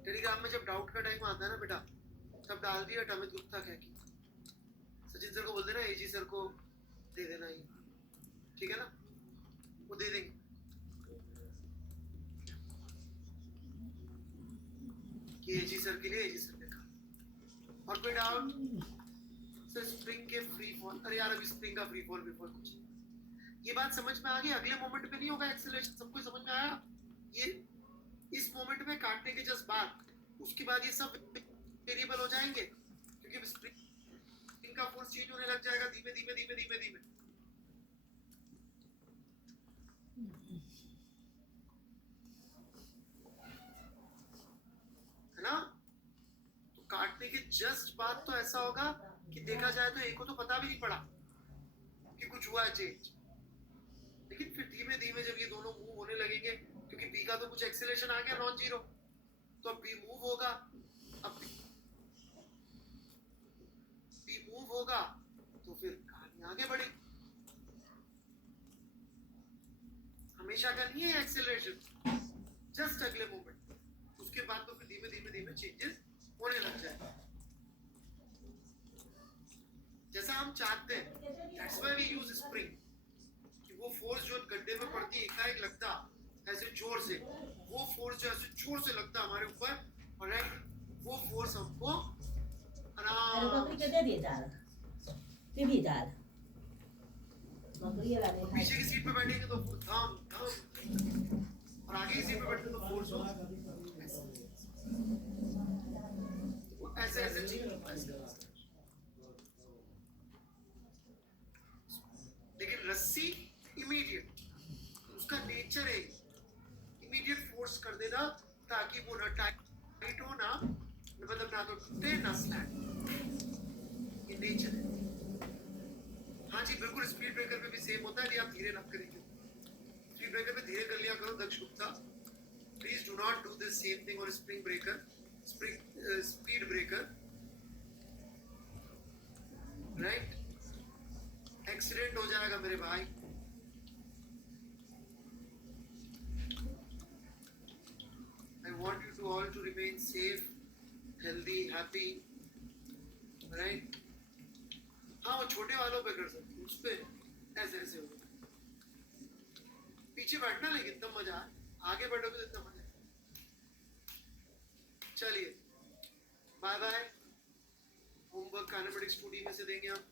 टेलीग्राम में जब डाउट का टाइम आता है ना बेटा, तब डाल दिया अमित गुप्ता कह के, सचिन सर को बोल देना, एजी सर को दे देना ये, ठीक है ना, वो दे देंगे। कि एजी सर के लिए एजी सर ने कहा। और कोई डाउट? सर स्प्रिंग के फ्री फॉल, अरे यार अभी स्प्रिंग का फ्री फॉल कुछ, ये बात समझ में आ गई? अगले मोमेंट पे नहीं होगा एक्सेलरेशन, सबको समझ में आया? ये इस मोमेंट में काटने के जस्ट बाद, उसके बाद ये सब वेरिएबल हो जाएंगे, क्योंकि स्प्रिंग का फोर्स चेंज होने लग जाएगा धीमे धीमे धीमे धीमे धीमे, है ना? तो काटने के जस्ट बाद तो ऐसा होगा कि देखा जाए तो एक को तो पता भी नहीं पड़ा कि कुछ हुआ है चेंज, लेकिन फिर धीमे धीमे जब ये दोनों मूव होने लगेंगे, क्योंकि बी का तो कुछ एक्सेलरेशन आ गया नॉन जीरो, तो अब बी मूव होगा, अब बी मूव होगा तो फिर कहानी आगे बढ़ेगी। हमेशा का नहीं है एक्सेलरेशन, जस्ट अगले मोमेंट, उसके बाद तो फिर धीमे धीमे धीमे चेंजेस होने लग जाएगा जैसा हम चाहते हैं। That's why we use spring, कि वो फोर्स जो गड्ढे में पड़ती है एकाएक लगता ऐसे जोर से, वो फोर्स जो ऐसे जोर से लगता हमारे ऊपर, और वो फोर्स हमको आराम पीछे की सीट पे बैठेंगे तो धम धम, और आगे की सीट पे बैठे तो फोर्स हो ऐसे ऐसे ऐसे। लेकिन रस्सी इमीडिएट, उसका नेचर है इमीडिएट फोर्स कर देना, ताकि वो ना टाइट हो, ना मतलब ना तो टूटे ना स्लैप, ये नेचर है। हाँ जी बिल्कुल, स्पीड ब्रेकर पे भी सेम होता है, नहीं आप धीरे ना करेंगे, स्पीड ब्रेकर पे धीरे कर लिया करो Daksh Gupta, please do not do this same thing on spring breaker, speed breaker, right? Accident हो जाएगा मेरे भाई। I want you to all to remain safe, healthy, happy, right? हाँ वो छोटे वालों पे कर सकते, उस पे ऐसे ऐसे होगा, पीछे बैठना लेकिन तब मजा है, आगे बैठोगे तो इतना मजा है। चलिए bye bye, homework kinematics 2D में से देंगे हम।